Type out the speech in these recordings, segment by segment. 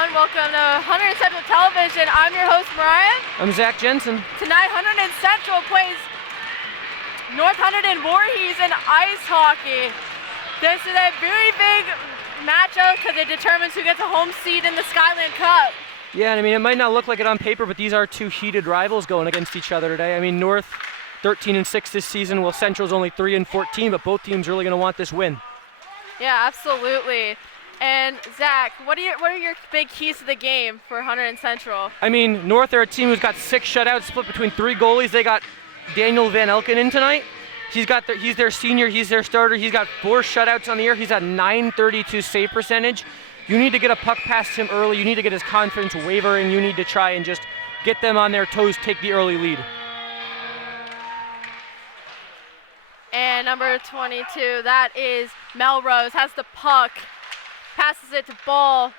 everyone. Welcome to Hunterdon Central Television. I'm your host, Mariah. I'm Zach Jensen. Tonight, Hunterdon Central plays North Hunterdon Voorhees in ice hockey. This is a very big matchup because it determines who gets a home seat in the Skyland Cup. Yeah, and I mean, it might not look like it on paper, but these are two heated rivals going against each other today. I mean, North 13-6 this season, while Central's only 3-14, but both teams really going to want this win. Yeah, absolutely. And Zach, what are your big keys to the game for Hunterdon Central? I mean, North are a team who's got 6 shutouts split between 3 goalies. They got Daniel Van Elken in tonight. He's their senior, he's their starter. He's got 4 shutouts on the year. He's at .932 save percentage. You need to get a puck past him early. You need to get his confidence wavering. You need to try and just get them on their toes, take the early lead. And number 22, that is Melrose, has the puck. Passes it to Ball.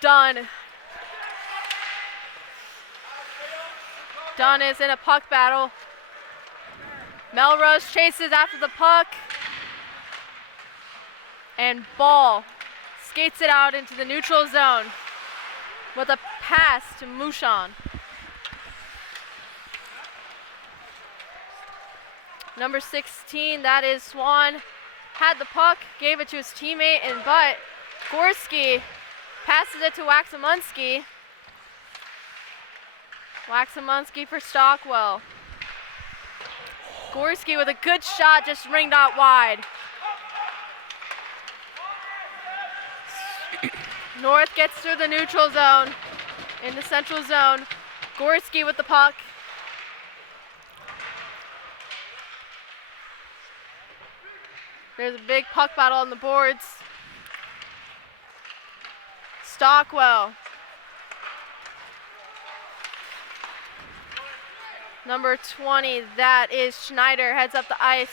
Dunn. Dunn is in a puck battle. Melrose chases after the puck. And Ball skates it out into the neutral zone with a pass to Mouchon. Number 16, that is Swan. Had the puck, gave it to his teammate, but Gorski passes it to Waxamunski. Waxamunski for Stockwell. Gorski with a good shot, just ringed out wide. North gets through the neutral zone in the central zone. Gorski with the puck. There's a big puck battle on the boards. Stockwell. Number 20, that is Schneider, heads up the ice.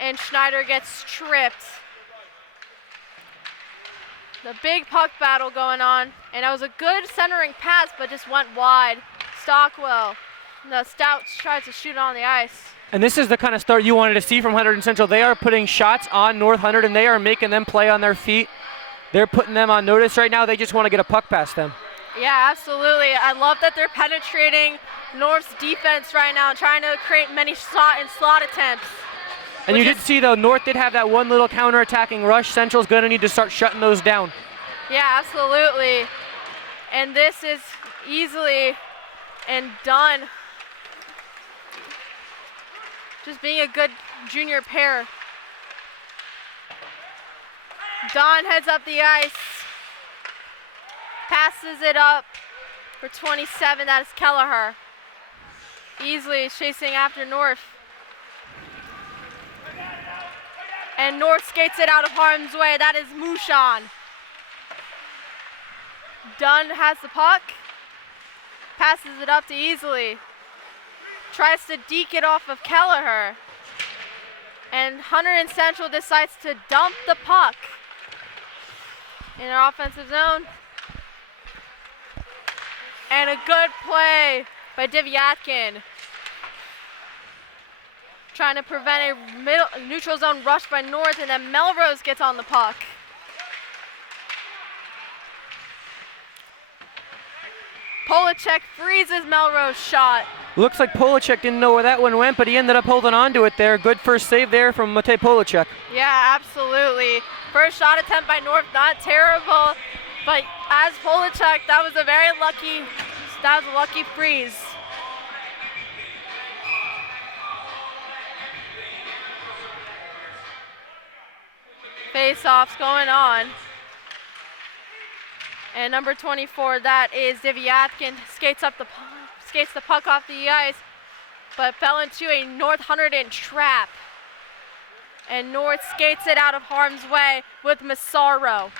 And Schneider gets tripped. The big puck battle going on. And that was a good centering pass, but just went wide. Stockwell. The Stouts tries to shoot it on the ice. And this is the kind of start you wanted to see from Hunterdon Central. They are putting shots on North Hunterdon. They are making them play on their feet. They're putting them on notice right now. They just want to get a puck past them. Yeah, absolutely. I love that they're penetrating North's defense right now, trying to create many slot attempts. And you did see, though, North did have that one little counter-attacking rush. Central's going to need to start shutting those down. Yeah, absolutely. And this is easily and done. Just being a good junior pair. Don heads up the ice. Passes it up for 27, that is Kelleher. Easily chasing after North. And North skates it out of harm's way, that is Mouchon. Dunn has the puck. Passes it up to Easily. Tries to deke it off of Kelleher. And Hunterdon Central decides to dump the puck in their offensive zone. And a good play by Divyatkin. Trying to prevent a neutral zone rush by North, and then Melrose gets on the puck. Polacek freezes Melrose shot. Looks like Polacek didn't know where that one went, but he ended up holding on to it there. Good first save there from Matej Polacek. Yeah, absolutely. First shot attempt by North, not terrible, but as Polacek, that was a lucky freeze. Face-offs going on. And number 24, that is Divyatkin, skates the puck off the ice, but fell into a North Hunterdon trap. And North skates it out of harm's way with Massaro.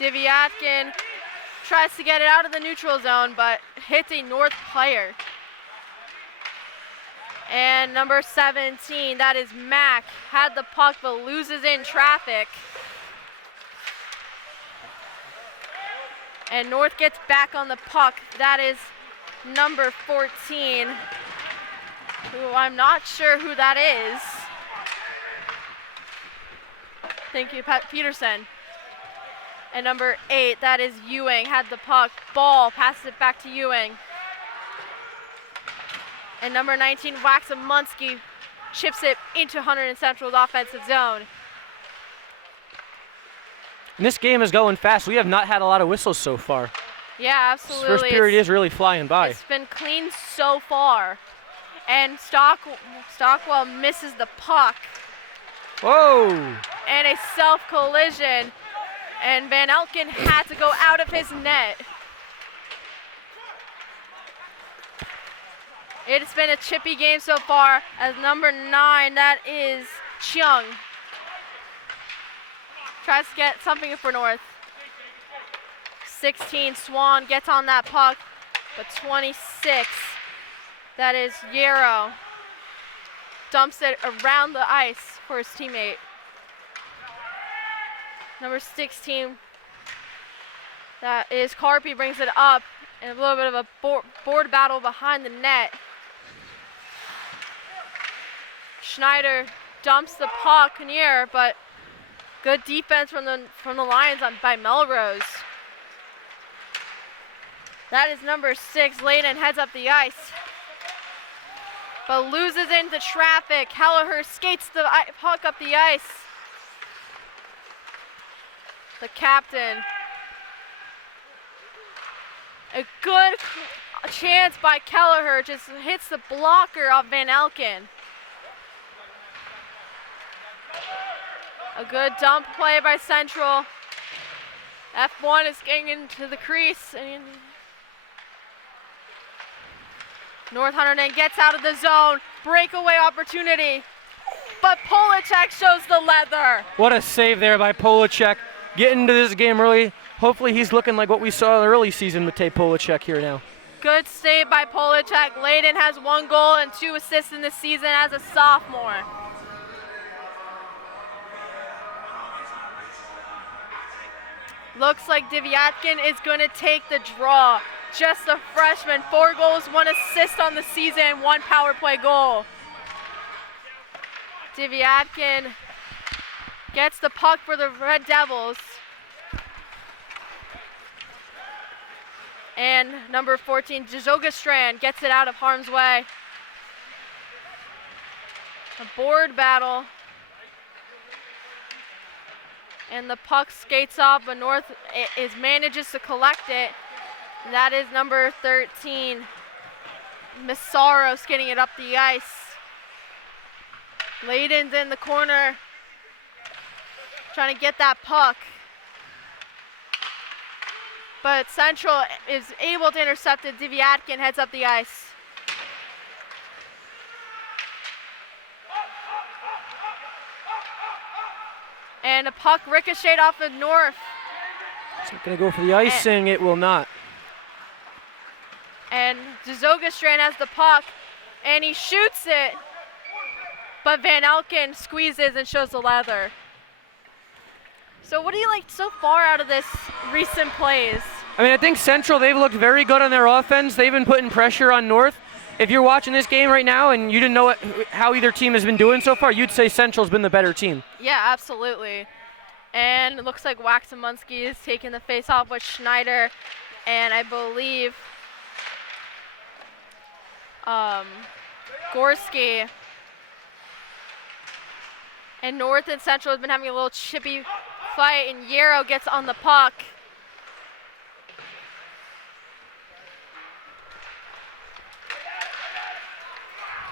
Divyatkin tries to get it out of the neutral zone, but hits a North player. And number 17, that is Mack, had the puck but loses in traffic. And North gets back on the puck. That is number 14, who I'm not sure who that is. Thank you, Peterson. And number 8, that is Ewing, had the puck. Ball, passes it back to Ewing. And number 19, Waxamunski, chips it into Hunterdon Central's offensive zone. And this game is going fast. We have not had a lot of whistles so far. Yeah, absolutely. This first period is really flying by. It's been clean so far. And Stockwell misses the puck. Whoa! And a self-collision. And Van Elken had to go out of his net. It's been a chippy game so far as number 9, that is Cheung, tries to get something for North. 16, Swan gets on that puck, but 26, that is Yarrow, dumps it around the ice for his teammate. Number 16, that is Carpy, brings it up, and a little bit of a board battle behind the net. Schneider dumps the puck near, but good defense from the Lions by Melrose. That is number 6. Layden heads up the ice, but loses into traffic. Kelleher skates the puck up the ice. The captain. A good chance by Kelleher, just hits the blocker of Van Elken. A good dump play by Central. F1 is getting into the crease. And North Hunterdon gets out of the zone. Breakaway opportunity. But Polacek shows the leather. What a save there by Polacek. Getting into this game early. Hopefully he's looking like what we saw in the early season with Tate Polacek here now. Good save by Polacek. Layden has 1 goal and 2 assists in this season as a sophomore. Looks like Divyatkin is going to take the draw. Just a freshman, 4 goals, 1 assist on the season, 1 power play goal. Divyatkin gets the puck for the Red Devils. And number 14, Jazogastrand, gets it out of harm's way. A board battle. And the puck skates off, but North manages to collect it. That is number 13, Missaros, getting it up the ice. Layden's in the corner, trying to get that puck. But Central is able to intercept it. Divyatkin heads up the ice. And a puck ricocheted off of North. It's not going to go for the icing. It will not. And Jazogastrand has the puck, and he shoots it. But Van Elken squeezes and shows the leather. So what do you like so far out of this recent plays? I mean, I think Central, they've looked very good on their offense. They've been putting pressure on North. If you're watching this game right now and you didn't know how either team has been doing so far, you'd say Central's been the better team. Yeah, absolutely. And it looks like Waxamunski is taking the face-off with Schneider, and I believe Gorski. And North and Central has been having a little chippy fight, and Yarrow gets on the puck.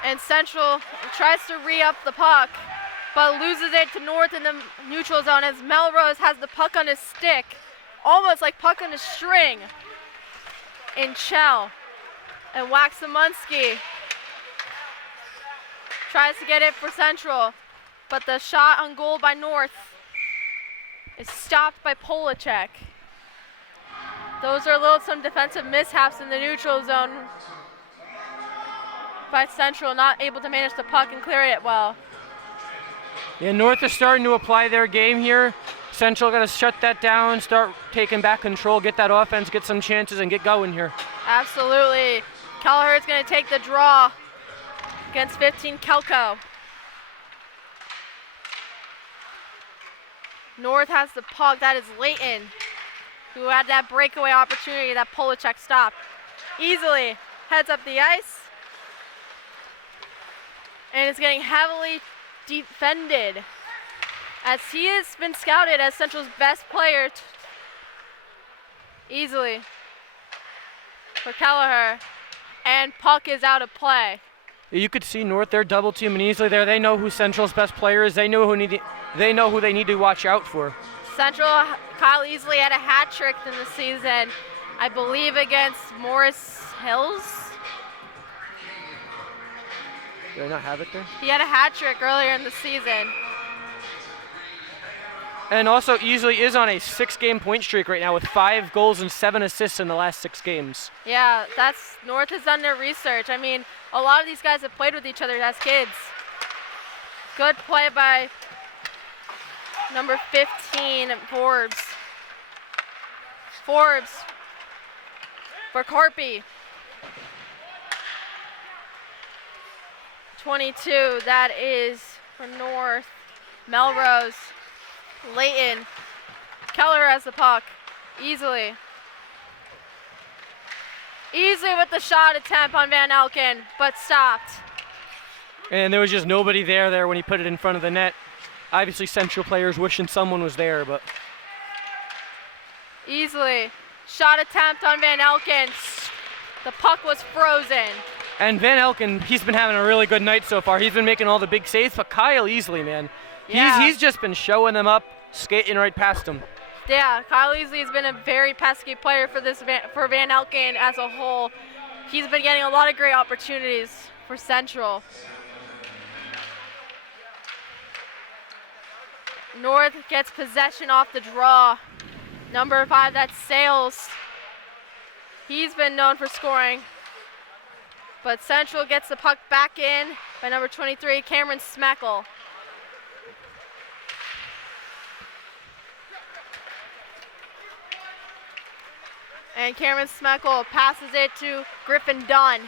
And Central tries to re-up the puck, but loses it to North in the neutral zone as Melrose has the puck on his stick, almost like puck on a string in Chell. And Waxamunski tries to get it for Central, but the shot on goal by North is stopped by Polacek. Those are some defensive mishaps in the neutral zone by Central, not able to manage the puck and clear it well. Yeah, North is starting to apply their game here. Central got to shut that down, start taking back control, get that offense, get some chances, and get going here. Absolutely. Kelleher's going to take the draw against 15 Kelco. North has the puck. That is Layton, who had that breakaway opportunity that Polachek stopped. Easily heads up the ice. And is getting heavily defended, as he has been scouted as Central's best player. Easily for Kelleher, and puck is out of play. You could see North there double teaming easily there. They know who Central's best player is. They know who they need to watch out for. Central, Kyle Easley had a hat trick in the season, I believe against Morris Hills. Did I not have it there? He had a hat trick earlier in the season. And also Easley is on a 6-game point streak right now with 5 goals and 7 assists in the last 6 games. Yeah, North has done their research. I mean, a lot of these guys have played with each other as kids. Good play by number 15, Forbes. Forbes for Carpy. 22, that is for North. Melrose. Layton. Keller has the puck. Easily with the shot attempt on Van Elken, but stopped. And there was just nobody there when he put it in front of the net. Obviously Central players wishing someone was there, but. Easily. Shot attempt on Van Elken. The puck was frozen. And Van Elken, he's been having a really good night so far. He's been making all the big saves, but Kyle Easley, man. Yeah. He's just been showing them up, skating right past them. Yeah, Kyle Easley has been a very pesky player for Van Elken as a whole. He's been getting a lot of great opportunities for Central. North gets possession off the draw. Number 5, that's Sales. He's been known for scoring. But Central gets the puck back in by number 23, Cameron Smeckle. And Cameron Smeckle passes it to Griffin Dunn.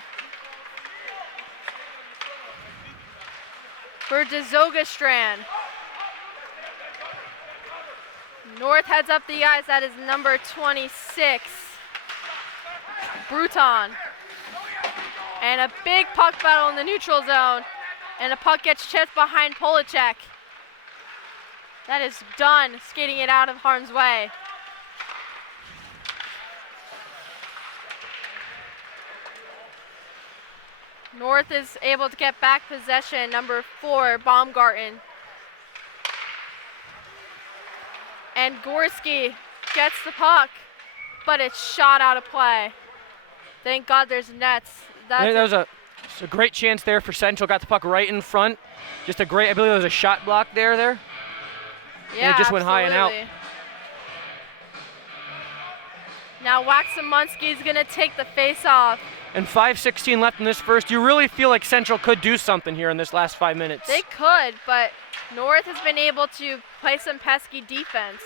For DeZogastrand. North heads up the ice. That is number 26, Bruton. And a big puck battle in the neutral zone. And the puck gets chipped behind Polachek. That is Dunn skating it out of harm's way. North is able to get back possession. Number 4, Baumgarten. And Gorski gets the puck, but it's shot out of play. Thank God there's nets. That was a great chance there for Central. Got the puck right in front. Just a great, I believe there was a shot block there. Yeah, and it just went high and out. Now Waxamunski's gonna take the face-off. And 5:16 left in this first. You really feel like Central could do something here in this last 5 minutes. They could, but North has been able to play some pesky defense.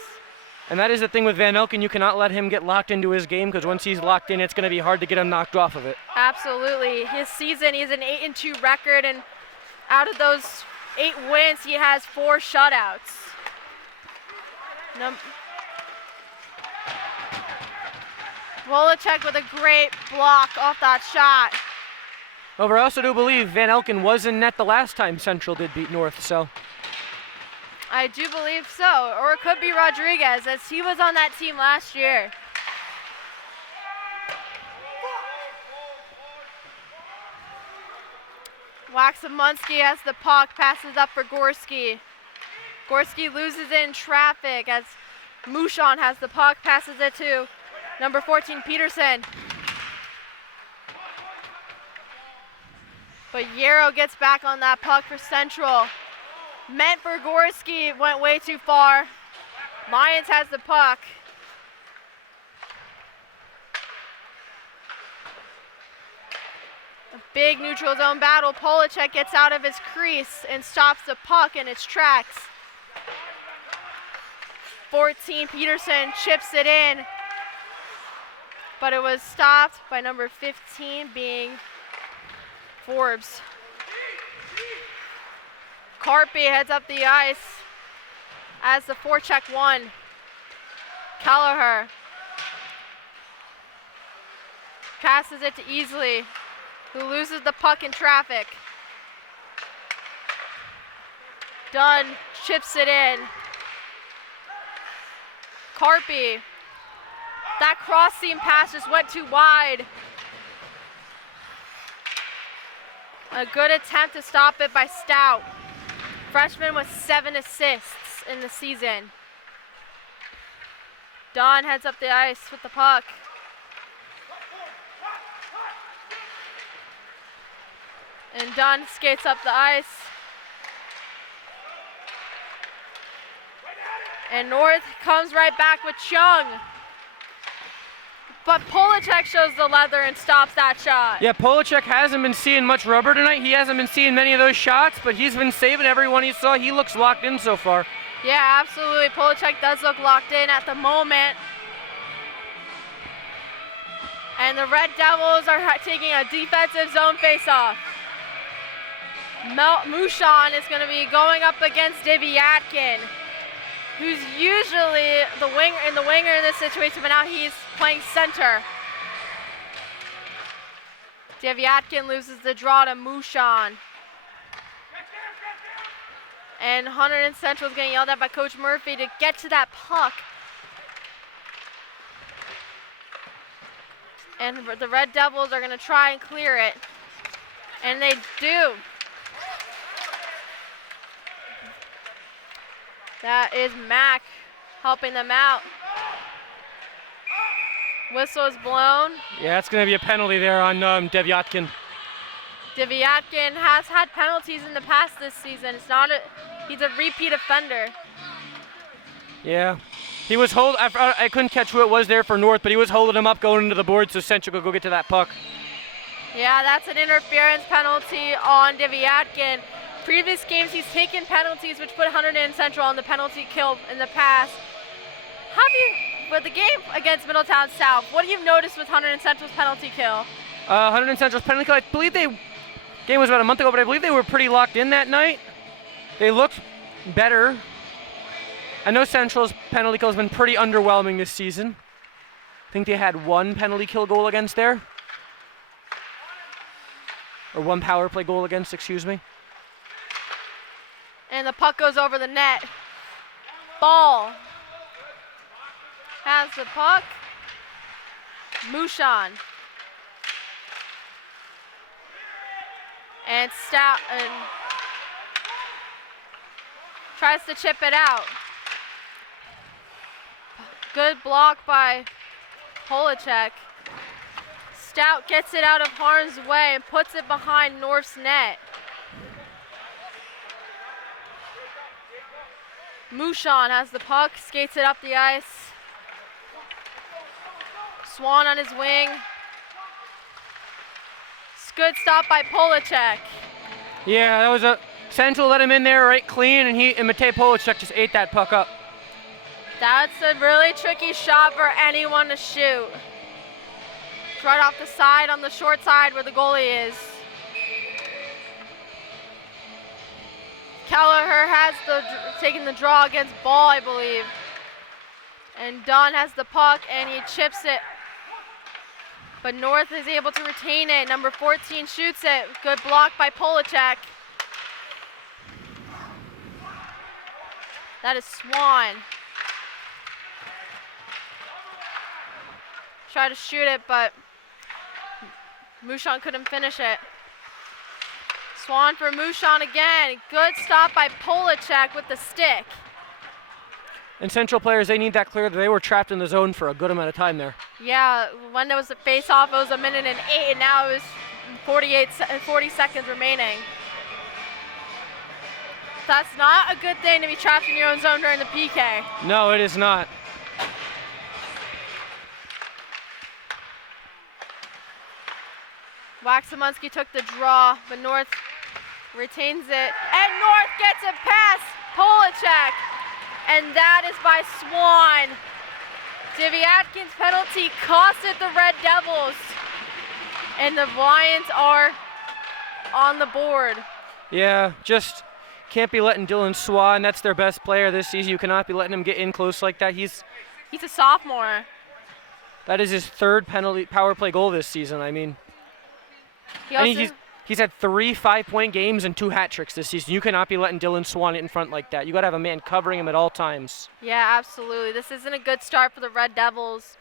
And that is the thing with Van Elken. You cannot let him get locked into his game, because once he's locked in, it's going to be hard to get him knocked off of it. Absolutely. His season, he's an 8-2 record, and out of those 8 wins, he has 4 shutouts. Volacek with a great block off that shot. However, I also do believe Van Elken was in net the last time Central did beat North, so. I do believe so, or it could be Rodriguez, as he was on that team last year. Waxamunski has the puck, passes up for Gorski. Gorski loses it in traffic as Mouchon has the puck, passes it to number 14, Peterson. But Yarrow gets back on that puck for Central. Meant for Gorski, went way too far. Lyons has the puck. A big neutral zone battle. Polachek gets out of his crease and stops the puck in its tracks. 14, Peterson chips it in, but it was stopped by number 15 being Forbes. Carpe heads up the ice. as the forecheck one. Kelleher passes it to Easley, who loses the puck in traffic. Dunn chips it in. Carpy. That cross seam pass just went too wide. A good attempt to stop it by Stout. Freshman with 7 assists in the season. Dunn heads up the ice with the puck. And Dunn skates up the ice. And North comes right back with Chung. But Polacek shows the leather and stops that shot. Yeah, Polacek hasn't been seeing much rubber tonight. He hasn't been seeing many of those shots, but he's been saving every one he saw. He looks locked in so far. Yeah, absolutely. Polacek does look locked in at the moment. And the Red Devils are taking a defensive zone faceoff. Mushan is going to be going up against Divyatkin, who's usually the winger in this situation, but now he's playing center. Divyatkin loses the draw to Mushan. And Hunterdon Central is getting yelled at by Coach Murphy to get to that puck. And the Red Devils are going to try and clear it. And they do. That is Mack helping them out. Whistle is blown. Yeah, it's going to be a penalty there on Divyatkin. Divyatkin has had penalties in the past this season. He's a repeat offender. Yeah. He was I couldn't catch who it was there for North, but he was holding him up going into the board so Central could go get to that puck. Yeah, that's an interference penalty on Divyatkin. Previous games, he's taken penalties, which put Hunterdon Central on the penalty kill in the past. With the game against Middletown South, what have you noticed with Hunterdon Central's penalty kill? Hunterdon Central's penalty kill, I believe game was about a month ago, but I believe they were pretty locked in that night. They looked better. I know Central's penalty kill has been pretty underwhelming this season. I think they had 1 penalty kill goal against there. Or 1 power play goal against, excuse me. And the puck goes over the net. Ball has the puck. Mushan. And Stout and tries to chip it out. Good block by Polacek. Stout gets it out of harm's way and puts it behind North's net. Mushan has the puck, skates it up the ice. Swan on his wing. Good stop by Polacek. Yeah, that was Central let him in there right clean, and Matej Polacek just ate that puck up. That's a really tricky shot for anyone to shoot. It's right off the side, on the short side where the goalie is. Kelleher has taken the draw against Ball, I believe. And Dunn has the puck, and he chips it. But North is able to retain it. Number 14 shoots it. Good block by Polacek. That is Swan. Tried to shoot it, but Mushan couldn't finish it. Swan for Mushan again. Good stop by Polacek with the stick. And Central players, they need that clear. They were trapped in the zone for a good amount of time there. Yeah, when there was a face-off, it was 1:08, and now it was 40 seconds remaining. That's not a good thing to be trapped in your own zone during the PK. No, it is not. Waxamunsky took the draw, but North retains it. And North gets it past Polacek. And that is by Swan. Divyatkin's penalty costed the Red Devils. And the Lions are on the board. Yeah, just can't be letting Dylan Swan, that's their best player this season. You cannot be letting him get in close like that. He's a sophomore. That is his third power play goal this season. I mean, he's had 3 5-point games and 2 hat tricks this season. You cannot be letting Dylan Swan in front like that. You got to have a man covering him at all times. Yeah, absolutely. This isn't a good start for the Red Devils.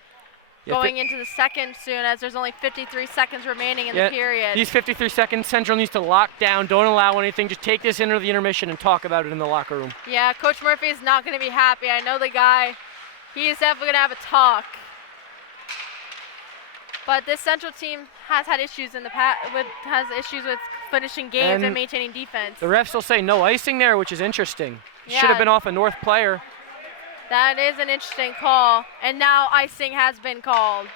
Going into the second soon, as there's only 53 seconds remaining in the period. These 53 seconds, Central needs to lock down. Don't allow anything. Just take this into the intermission and talk about it in the locker room. Yeah, Coach Murphy is not going to be happy. I know the guy. He is definitely going to have a talk. But this Central team has had issues in the past. Has issues with finishing games and maintaining defense. The refs will say no icing there, which is interesting. Yeah. Should have been off a North player. That is an interesting call, and now icing has been called.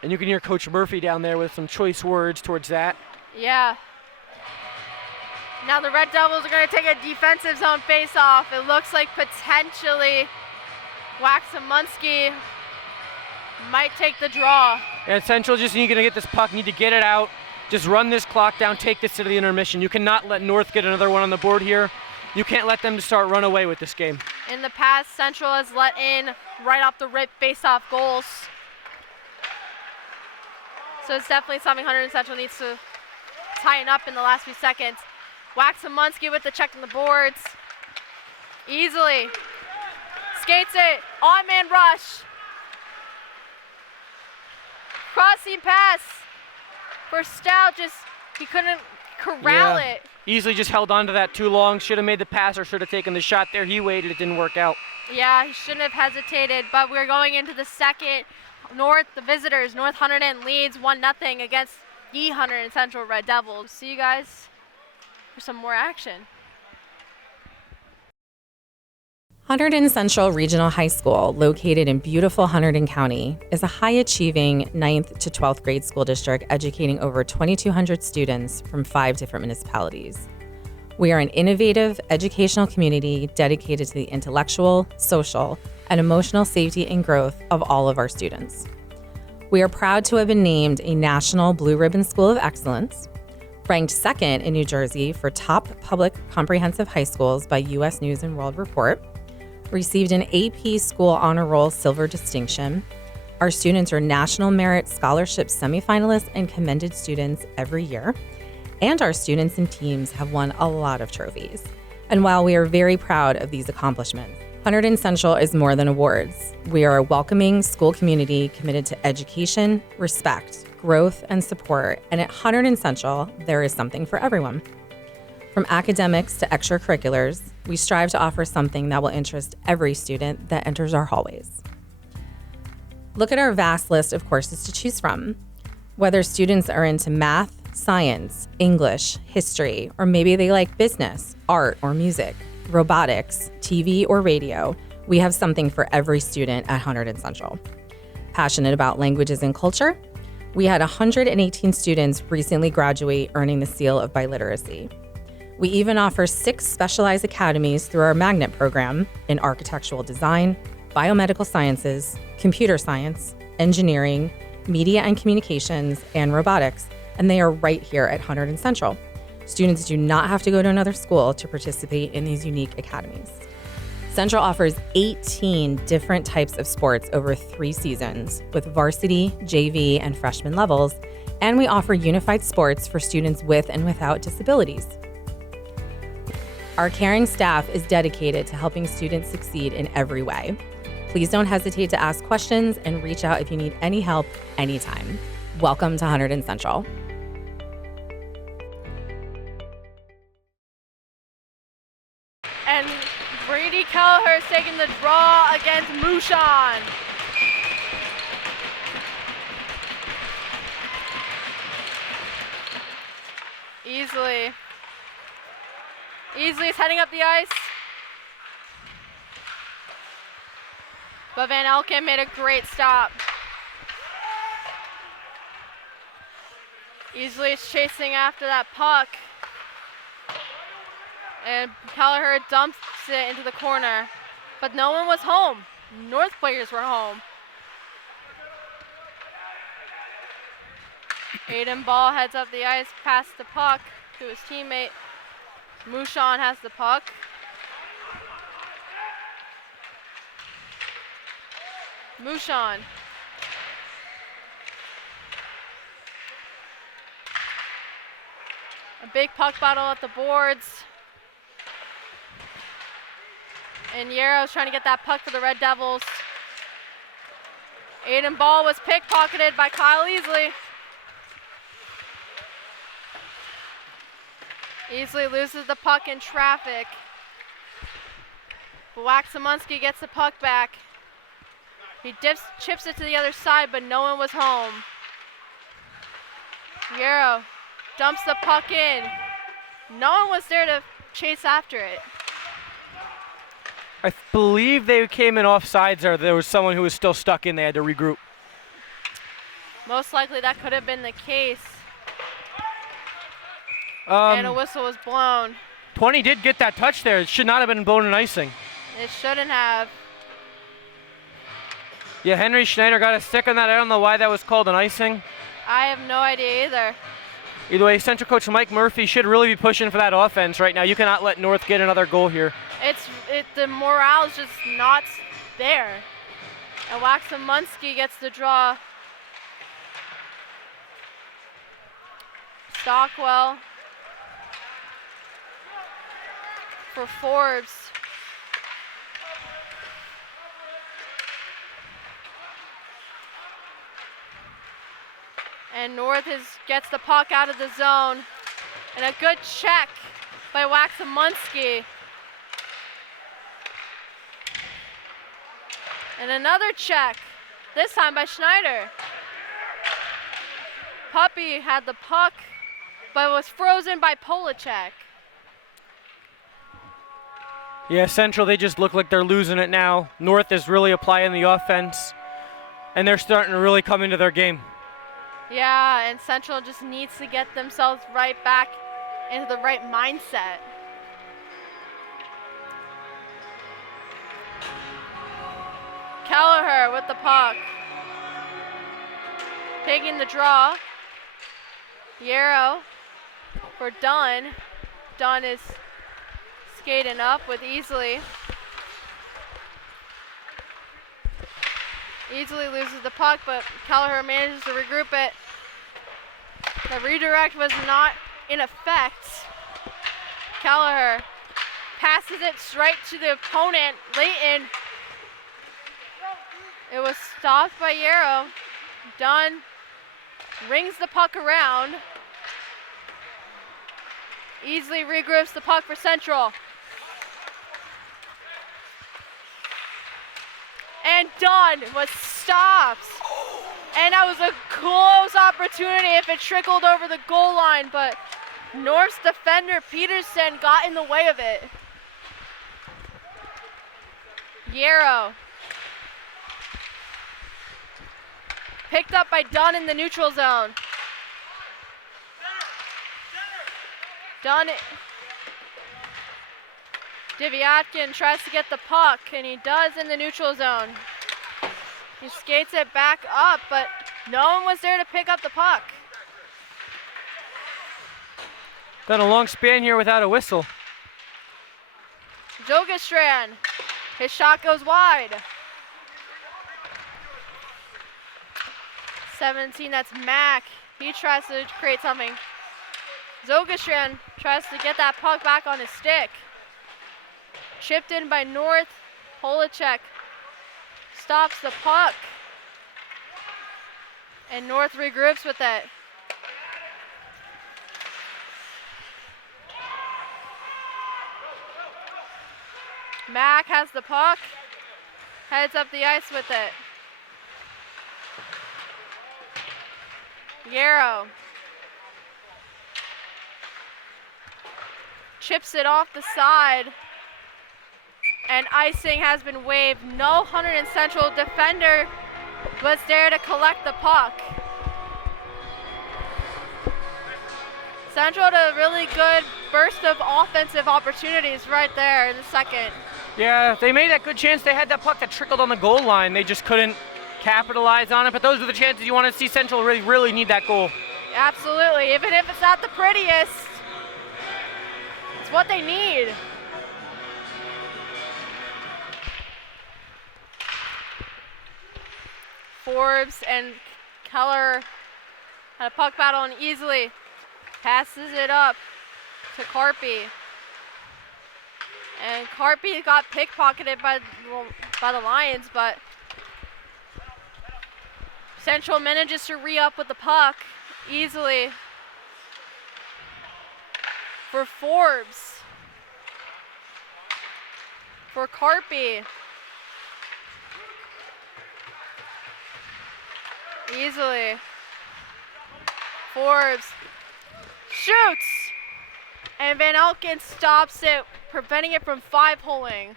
And you can hear Coach Murphy down there with some choice words towards that. Yeah. Now the Red Devils are going to take a defensive zone face-off. It looks like potentially Waxamunski might take the draw. And Central just need to get this puck, need to get it out. Just run this clock down, take this to the intermission. You cannot let North get another one on the board here. You can't let them start run away with this game. In the past, Central has let in right off the rip face-off goals. So it's definitely something Hunterdon Central needs to tighten up in the last few seconds. Waxamunski with the check on the boards. Easily. Skates it. On-man rush. Crossing pass for Stout. He couldn't corral it. Easily just held on to that too long. Should have made the pass or should have taken the shot there. He waited. It didn't work out. Yeah, he shouldn't have hesitated. But we're going into the second. The visitors, North Hunterdon leads 1-0 against the Hunterdon Central Red Devils. See you guys for some more action. Hunterdon Central Regional High School, located in beautiful Hunterdon County, is a high-achieving 9th to 12th grade school district educating over 2,200 students from 5 different municipalities. We are an innovative educational community dedicated to the intellectual, social, and emotional safety and growth of all of our students. We are proud to have been named a National Blue Ribbon School of Excellence, ranked second in New Jersey for top public comprehensive high schools by U.S. News & World Report, received an AP School Honor Roll Silver Distinction. Our students are National Merit Scholarship semifinalists and commended students every year. And our students and teams have won a lot of trophies. And while we are very proud of these accomplishments, Hunterdon Central is more than awards. We are a welcoming school community committed to education, respect, growth, and support. And at Hunterdon Central, there is something for everyone. From academics to extracurriculars, we strive to offer something that will interest every student that enters our hallways. Look at our vast list of courses to choose from. Whether students are into math, science, English, history, or maybe they like business, art, or music, robotics, TV, or radio, we have something for every student at Hunterdon Central. Passionate about languages and culture? We had 118 students recently graduate earning the seal of biliteracy. We even offer 6 specialized academies through our magnet program in architectural design, biomedical sciences, computer science, engineering, media and communications, and robotics, and they are right here at Hunterdon Central. Students do not have to go to another school to participate in these unique academies. Central offers 18 different types of sports over 3 seasons with varsity, JV, and freshman levels, and we offer unified sports for students with and without disabilities. Our caring staff is dedicated to helping students succeed in every way. Please don't hesitate to ask questions and reach out if you need any help anytime. Welcome to Hunterdon Central. And Brady Kelleher is taking the draw against Mushan. Easily is heading up the ice. But Van Elken made a great stop. Easily is chasing after that puck. And Kelleher dumps it into the corner. But no one was home. North players were home. Aiden Ball heads up the ice past the puck to his teammate. Mouchon has the puck. Mouchon. A big puck battle at the boards. And Yarrow's trying to get that puck for the Red Devils. Aiden Ball was pickpocketed by Kyle Easley. Easley loses the puck in traffic. Waxamunski gets the puck back. He chips it to the other side, but no one was home. Yarrow dumps the puck in. No one was there to chase after it. I believe they came in offsides, or there was someone who was still stuck in. They had to regroup. Most likely that could have been the case. And a whistle was blown. 20 did get that touch there. It should not have been blown in icing. It shouldn't have. Yeah, Henry Schneider got a stick on that. I don't know why that was called an icing. I have no idea either. Either way, Central coach Mike Murphy should really be pushing for that offense right now. You cannot let North get another goal here. The morale's just not there. And Waxamunski gets the draw. Stockwell for Forbes. And North gets the puck out of the zone. And a good check by Waxamunski. And another check, this time by Schneider. Puppy had the puck, but was frozen by Polacek. Yeah, Central, they just look like they're losing it now. North is really applying the offense, and they're starting to really come into their game. Yeah, and Central just needs to get themselves right back into the right mindset. Kelleher with the puck. Taking the draw. Yarrow for Dunn. Dunn is skating up with Easley. Easley loses the puck, but Kelleher manages to regroup it. The redirect was not in effect. Kelleher passes it straight to the opponent, Leighton. It was stopped by Yarrow. Dunn rings the puck around. Easily regroups the puck for Central. And Dunn was stopped. And that was a close opportunity if it trickled over the goal line, but North's defender Peterson got in the way of it. Yarrow. Picked up by Dunn in the neutral zone. Dunn. Divyatkin tries to get the puck, and he does in the neutral zone. He skates it back up, but no one was there to pick up the puck. Done a long span here without a whistle. Jogestran, his shot goes wide. 17, that's Mack. He tries to create something. Zogestran tries to get that puck back on his stick. Chipped in by North. Polacek stops the puck. And North regroups with it. Mack has the puck. Heads up the ice with it. Yarrow chips it off the side, and icing has been waived. No Hunterdon Central defender was there to collect the puck. Central had a really good burst of offensive opportunities right there in the second. Yeah, they made that good chance. They had that puck that trickled on the goal line. They just couldn't capitalize on it, but those are the chances you want to see. Central really need that goal. Absolutely, even if it's not the prettiest. It's what they need. Forbes and Keller had a puck battle and easily passes it up to Carpy. And Carpy got pickpocketed by the Lions, but Central manages to re-up with the puck easily for Forbes. For Carpy. Easily. Forbes shoots! And Van Elken stops it, preventing it from 5-holing.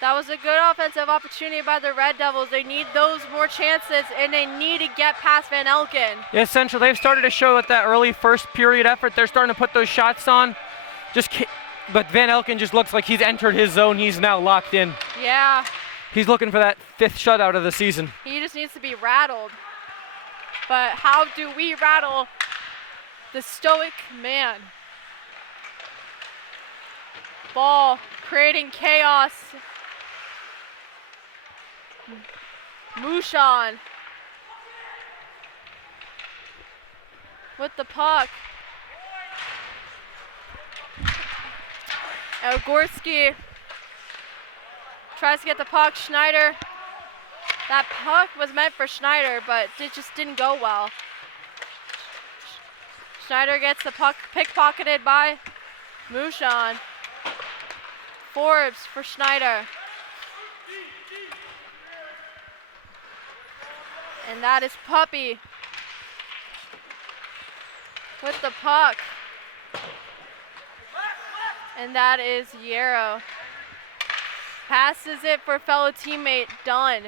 That was a good offensive opportunity by the Red Devils. They need those more chances, and they need to get past Van Elken. Yeah, Central, they've started to show at that early first period effort. They're starting to put those shots on. But Van Elken just looks like he's entered his zone. He's now locked in. Yeah. He's looking for that 5th shutout of the season. He just needs to be rattled. But how do we rattle the stoic man? Ball creating chaos. Mushan with the puck. Gorski tries to get the puck. Schneider. That puck was meant for Schneider, but it just didn't go well. Schneider gets the puck pickpocketed by Mushan. Forbes for Schneider. And that is Puppy with the puck. And that is Yarrow. Passes it for fellow teammate Dunn.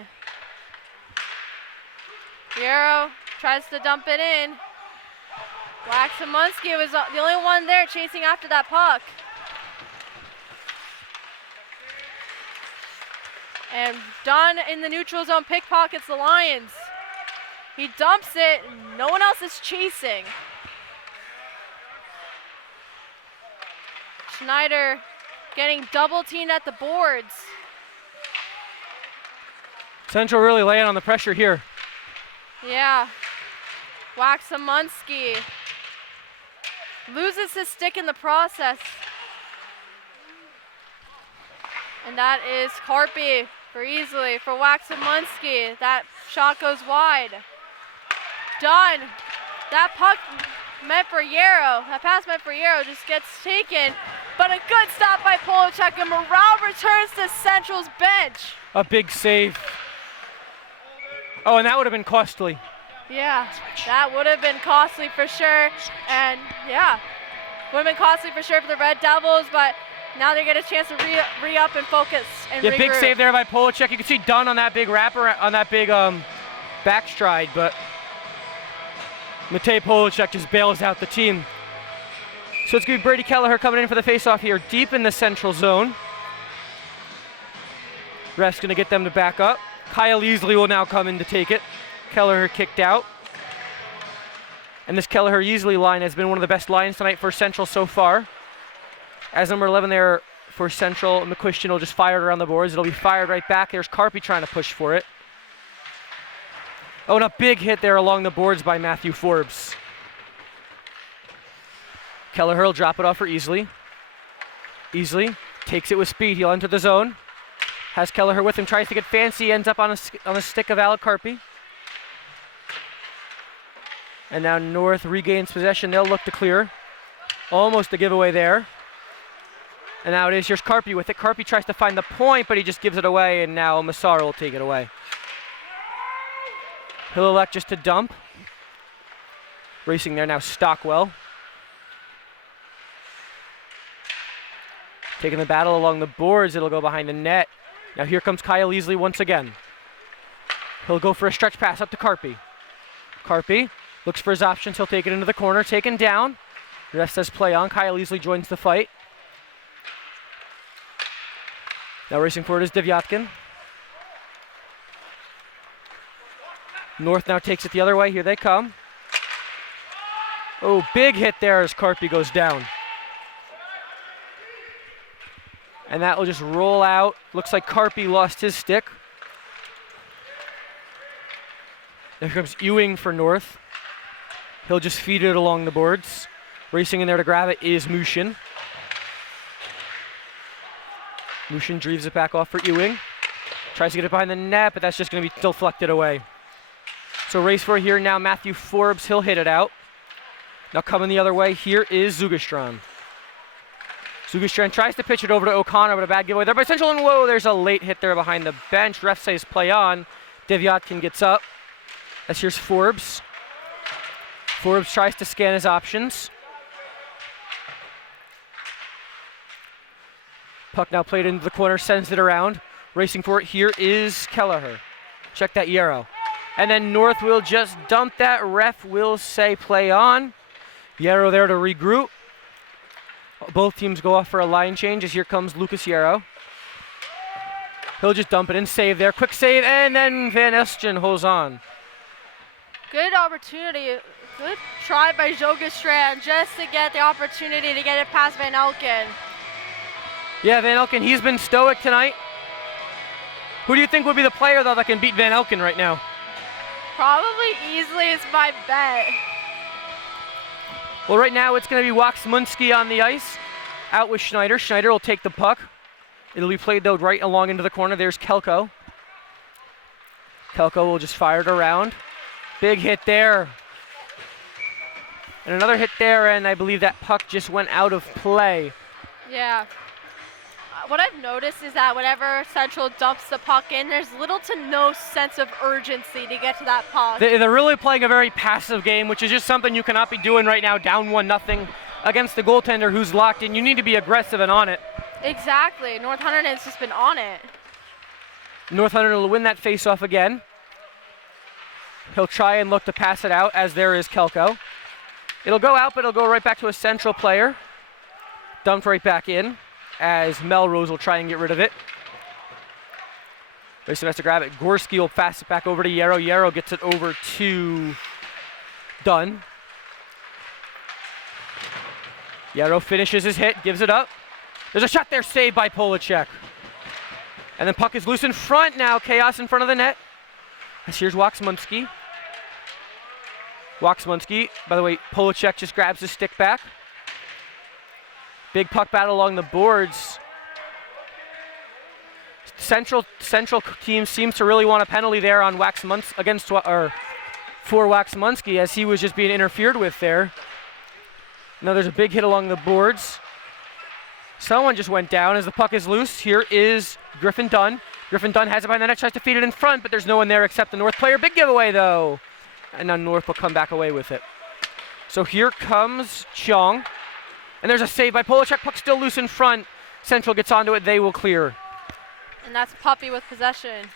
Yarrow tries to dump it in. Waxamunski was the only one there chasing after that puck. And Dunn in the neutral zone pickpockets the Lions. He dumps it, no one else is chasing. Schneider getting double teamed at the boards. Central really laying on the pressure here. Yeah. Waxamunski loses his stick in the process. And that is Carpy for easily for Waxamunski. That shot goes wide. Done. That puck meant for Yarrow. That pass meant for Yarrow just gets taken. But a good stop by Polachek, and morale returns to Central's bench. A big save. Oh, and that would have been costly. Yeah, that would have been costly for sure. And yeah, would have been costly for sure for the Red Devils, but now they get a chance to re-up and focus and regroup. Big save there by Polachek. You can see Dunn on that big wrapper, on that big backstride, but Matej Polachek just bails out the team. So it's going to be Brady Kelleher coming in for the faceoff here, deep in the Central zone. Ref's going to get them to back up. Kyle Easley will now come in to take it. Kelleher kicked out. And this Kelleher-Easley line has been one of the best lines tonight for Central so far. As number 11 there for Central, McQuistion will just fire it around the boards. It'll be fired right back. There's Carpy trying to push for it. Oh, and a big hit there along the boards by Matthew Forbes. Kelleher will drop it off for Easley. Easley takes it with speed. He'll enter the zone. Has Kelleher with him, tries to get fancy, ends up on a stick of Alec Carpy. And now North regains possession. They'll look to clear. Almost a giveaway there. And now it is, here's Carpy with it. Carpy tries to find the point, but he just gives it away, and now Massaro will take it away. He'll elect just to dump. Racing there now, Stockwell. Taking the battle along the boards, it'll go behind the net. Now here comes Kyle Easley once again. He'll go for a stretch pass up to Carpy. Carpy looks for his options, he'll take it into the corner, taken down. The ref says play on, Kyle Easley joins the fight. Now racing forward is Devyatkin. North now takes it the other way, here they come. Oh, big hit there as Carpy goes down. And that will just roll out. Looks like Carpy lost his stick. There comes Ewing for North. He'll just feed it along the boards. Racing in there to grab it is Mushin. Mushin drives it back off for Ewing. Tries to get it behind the net, but that's just going to be deflected away. So race for it here now, Matthew Forbes, he'll hit it out. Now coming the other way, here is Zugastron. Zugastron tries to pitch it over to O'Connor, but a bad giveaway there by Central, and whoa, there's a late hit there behind the bench. Ref says play on. Devyatkin gets up. As here's Forbes. Forbes tries to scan his options. Puck now played into the corner, sends it around. Racing for it here is Kelleher. Check that Yarrow. And then North will just dump that. Ref will say play on. Yarrow there to regroup. Both teams go off for a line change as here comes Lucas Yarrow. He'll just dump it in, save there. Quick save, and then Van Estjen holds on. Good opportunity. Good try by Jogestrand just to get the opportunity to get it past Van Elken. Yeah, Van Elken, he's been stoic tonight. Who do you think would be the player, though, that can beat Van Elken right now? Probably easily is my bet. Well, right now it's going to be Waxmunski on the ice. Out with Schneider. Schneider will take the puck. It'll be played, though, right along into the corner. There's Kelko. Kelko will just fire it around. Big hit there. And another hit there, and I believe that puck just went out of play. Yeah. What I've noticed is that whenever Central dumps the puck in, there's little to no sense of urgency to get to that puck. They're really playing a very passive game, which is just something you cannot be doing right now, down 1-0 against the goaltender who's locked in. You need to be aggressive and on it. Exactly. North Hunterdon has just been on it. North Hunterdon will win that face-off again. He'll try and look to pass it out, as there is Kelko. It'll go out, but it'll go right back to a Central player. Dumped right back in, as Melrose will try and get rid of it. Racing has to grab it. Gorski will pass it back over to Yarrow. Yarrow gets it over to Dunn. Yarrow finishes his hit, gives it up. There's a shot there, saved by Polacek. And then puck is loose in front now. Chaos in front of the net. As here's Waxmunski. Waxmunski, by the way, Polacek just grabs his stick back. Big puck battle along the boards. Central team seems to really want a penalty there on for Waxmunski, as he was just being interfered with there. Now there's a big hit along the boards. Someone just went down as the puck is loose. Here is Griffin Dunn. Griffin Dunn has it behind the net, tries to feed it in front, but there's no one there except the North player. Big giveaway though. And now North will come back away with it. So here comes Chong. And there's a save by Polacek. Puck still loose in front. Central gets onto it. They will clear. And that's Puppy with possession.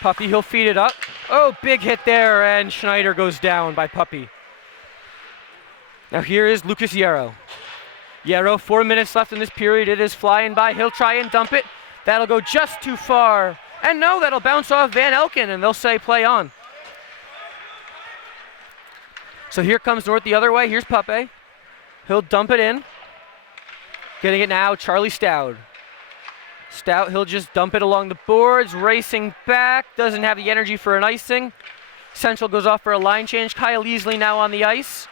Puppy, he'll feed it up. Oh, big hit there, and Schneider goes down by Puppy. Now here is Lucas Yarrow. Yarrow, 4 minutes left in this period. It is flying by. He'll try and dump it. That'll go just too far. And no, that'll bounce off Van Elken, and they'll say play on. So here comes North the other way. Here's Puppy. He'll dump it in. Getting it now, Charlie Stout. Stout, he'll just dump it along the boards, racing back. Doesn't have the energy for an icing. Central goes off for a line change. Kyle Easley now on the ice.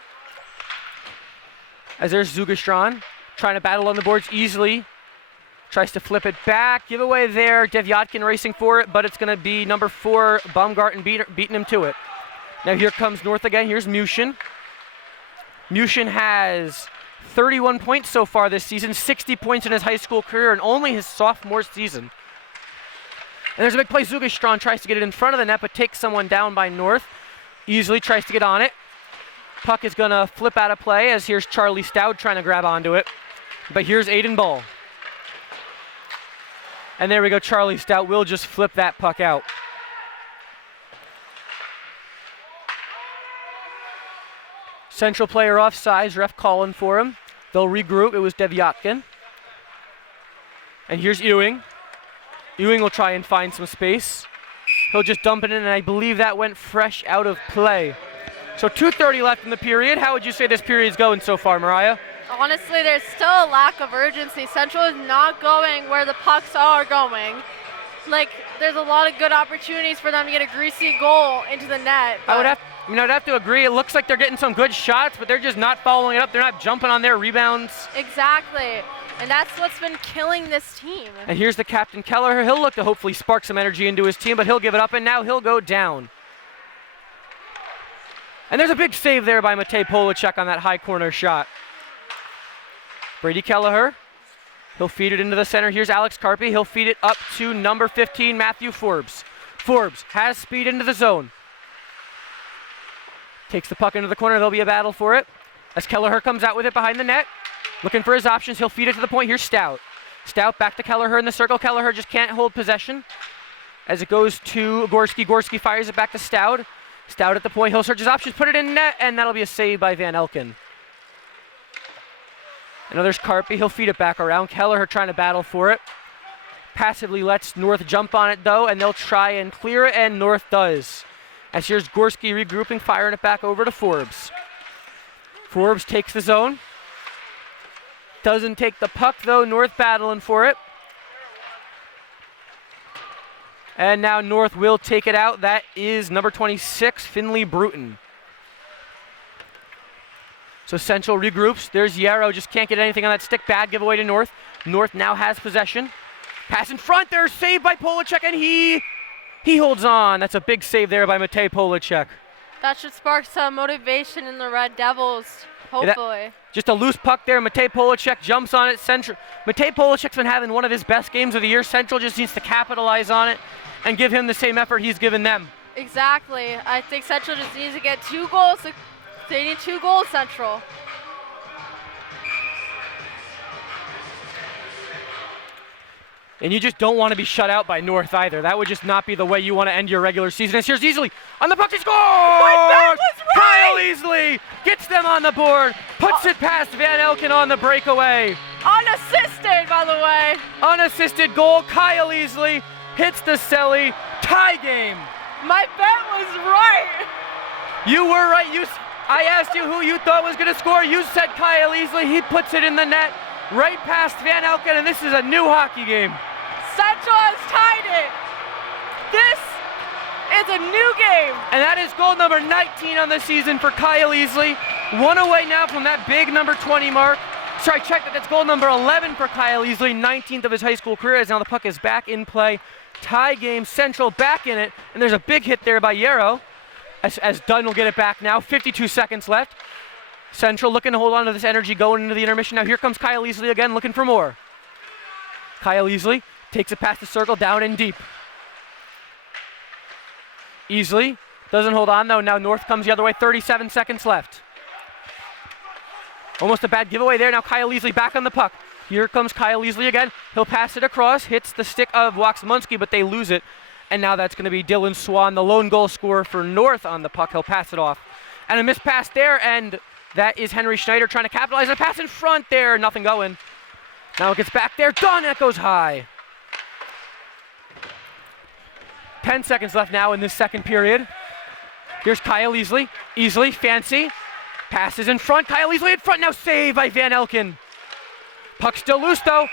As there's Zugastron, trying to battle on the boards easily. Tries to flip it back. Giveaway there. Devyatkin racing for it, but it's going to be number 4, Baumgarten beating him to it. Now here comes North again. Here's Mushin. Mushin has 31 points so far this season, 60 points in his high school career, and only his sophomore season. And there's a big play. Zugastron tries to get it in front of the net, but takes someone down by North. Easily tries to get on it. Puck is going to flip out of play, as here's Charlie Stout trying to grab onto it. But here's Aiden Ball. And there we go. Charlie Stout will just flip that puck out. Central player offsides, ref calling for him. They'll regroup. It was Devyatkin. And here's Ewing. Ewing will try and find some space. He'll just dump it in, and I believe that went fresh out of play. So 2:30 left in the period. How would you say this period's going so far, Mariah? Honestly, there's still a lack of urgency. Central is not going where the pucks are going. Like, there's a lot of good opportunities for them to get a greasy goal into the net. I'd have to agree. It looks like they're getting some good shots, but they're just not following it up. They're not jumping on their rebounds. Exactly. And that's what's been killing this team. And here's the captain, Kelleher. He'll look to hopefully spark some energy into his team, but he'll give it up, and now he'll go down. And there's a big save there by Matej Polacek on that high corner shot. Brady Kelleher. He'll feed it into the center. Here's Alex Carpy. He'll feed it up to number 15, Matthew Forbes. Forbes has speed into the zone. Takes the puck into the corner. There'll be a battle for it. As Kelleher comes out with it behind the net. Looking for his options. He'll feed it to the point. Here's Stout. Stout back to Kelleher in the circle. Kelleher just can't hold possession. As it goes to Gorski. Gorski fires it back to Stout. Stout at the point. He'll search his options, put it in net, and that'll be a save by Van Elken. And now there's Carpy. He'll feed it back around. Kelleher trying to battle for it. Passively lets North jump on it, though, and they'll try and clear it, and North does. As here's Gorski regrouping, firing it back over to Forbes. Forbes takes the zone. Doesn't take the puck, though. North battling for it. And now North will take it out. That is number 26, Finley Bruton. So Central regroups. There's Yarrow, just can't get anything on that stick. Bad giveaway to North. North now has possession. Pass in front there, saved by Polacek, and he holds on. That's a big save there by Matej Polacek. That should spark some motivation in the Red Devils, hopefully. Just a loose puck there. Matej Polacek jumps on it. Matej Polacek's been having one of his best games of the year. Central just needs to capitalize on it and give him the same effort he's given them. Exactly. I think Central just needs to get 2 goals. They need 2 goals, Central. And you just don't want to be shut out by North either. That would just not be the way you want to end your regular season. And here's Easley on the puck. He scores! My bet was right! Kyle Easley gets them on the board, puts it past Van Elken on the breakaway. Unassisted, by the way. Unassisted goal. Kyle Easley hits the celly. Tie game. My bet was right. You were right. I asked you who you thought was going to score. You said Kyle Easley. He puts it in the net right past Van Elken, and this is a new hockey game. Central has tied it. This is a new game. And that is goal number 19 on the season for Kyle Easley. 1 away now from that big number 20 mark. Sorry, check that. That's goal number 11 for Kyle Easley, 19th of his high school career, as now the puck is back in play. Tie game, Central back in it, and there's a big hit there by Yarrow. As Dunn will get it back now, 52 seconds left. Central looking to hold on to this energy going into the intermission. Now here comes Kyle Easley again, looking for more. Kyle Easley takes it past the circle, down and deep. Easley doesn't hold on though. Now North comes the other way, 37 seconds left. Almost a bad giveaway there. Now Kyle Easley back on the puck. Here comes Kyle Easley again. He'll pass it across, hits the stick of Waxmunski, but they lose it. And now that's going to be Dylan Swan, the lone goal scorer for North on the puck. He'll pass it off. And a missed pass there, and that is Henry Schneider trying to capitalize. A pass in front there, nothing going. Now it gets back there, done, that goes high. 10 seconds left now in this second period. Here's Kyle Easley. Easley, fancy. Passes in front, Kyle Easley in front, now saved by Van Elken. Puck still loose though.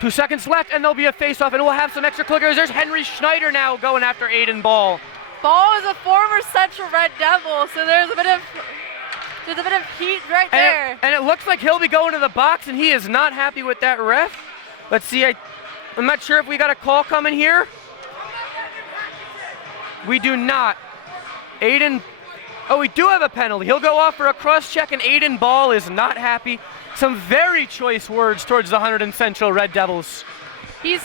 2 seconds left, and there'll be a face-off, and we'll have some extra clickers. There's Henry Schneider now going after Aiden Ball. Ball is a former Central Red Devil, so there's a bit of heat right there. And it looks like he'll be going to the box, and he is not happy with that ref. Let's see, I'm not sure if we got a call coming here. We do not. Aiden, we do have a penalty. He'll go off for a cross-check, and Aiden Ball is not happy. Some very choice words towards the Hunterdon Central Red Devils. He's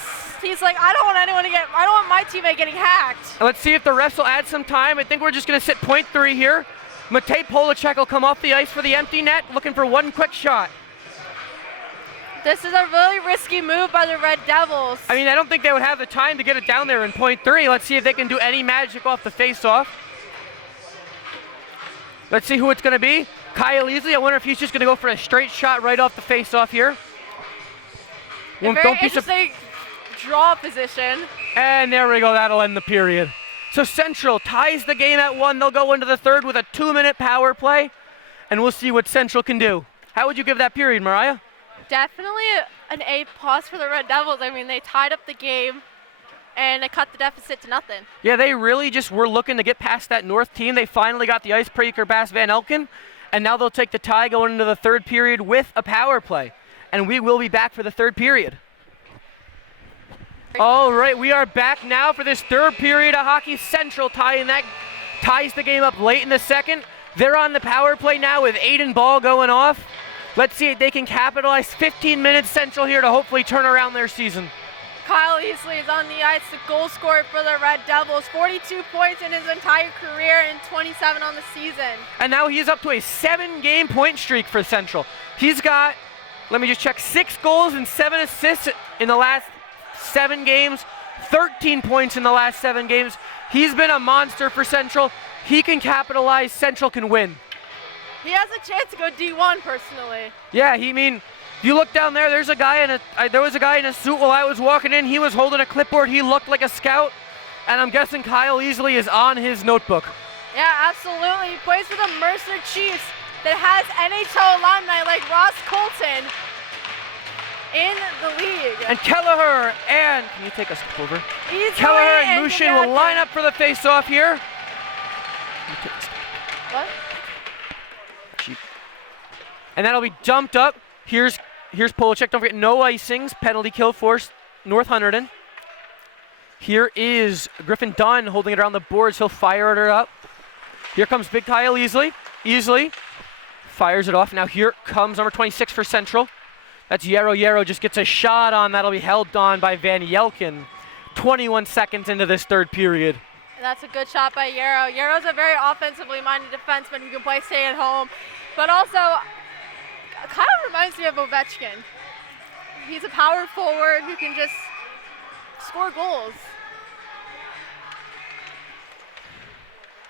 like, I don't want my teammate getting hacked. Let's see if the refs will add some time. I think we're just going to sit .3 here. Matej Polacek will come off the ice for the empty net, looking for one quick shot. This is a really risky move by the Red Devils. I mean, I don't think they would have the time to get it down there in .3. Let's see if they can do any magic off the face-off. Let's see who it's going to be. Kyle Easley. I wonder if he's just going to go for a straight shot right off the face-off here. Very interesting draw position. And there we go. That'll end the period. So Central ties the game at 1. They'll go into the third with a 2-minute power play, and we'll see what Central can do. How would you give that period, Mariah? Definitely an A+ for the Red Devils. I mean, they tied up the game, and they cut the deficit to nothing. Yeah, they really just were looking to get past that North team. They finally got the icebreaker past Van Elken, and now they'll take the tie going into the third period with a power play. And we will be back for the third period. All right, we are back now for this third period of hockey. Central ties the game up late in the second. They're on the power play now with Aiden Ball going off. Let's see if they can capitalize. 15 minutes Central here to hopefully turn around their season. Kyle Easley is on the ice, the goal scorer for the Red Devils. 42 points in his entire career and 27 on the season. And now he's up to a 7-game point streak for Central. He's got, let me just check, 6 goals and 7 assists in the last 7 games, 13 points in the last 7 games. He's been a monster for Central. He can capitalize. Central can win. He has a chance to go D1 personally. Yeah, if you look down there, there was a guy in a suit while I was walking in. He was holding a clipboard. He looked like a scout, and I'm guessing Kyle Easley is on his notebook. Yeah, absolutely. He plays for the Mercer Chiefs that has NHL alumni like Ross Colton in the league. And Kelleher and, can you take us over? Easley Kelleher and Mushin will line up for the face-off here. What? And that'll be jumped up. Here's Polachek. Don't forget, no icings. Penalty kill for North Hunterdon. Here is Griffin Dunn holding it around the boards. He'll fire it up. Here comes big Kyle Easley. Easley fires it off. Now here comes number 26 for Central. That's Yarrow. Yarrow just gets a shot on. That'll be held on by Van Yelken. 21 seconds into this third period. That's a good shot by Yarrow. Yarrow's a very offensively minded defenseman who can play stay at home. But also, Kyle reminds me of Ovechkin. He's a power forward who can just score goals.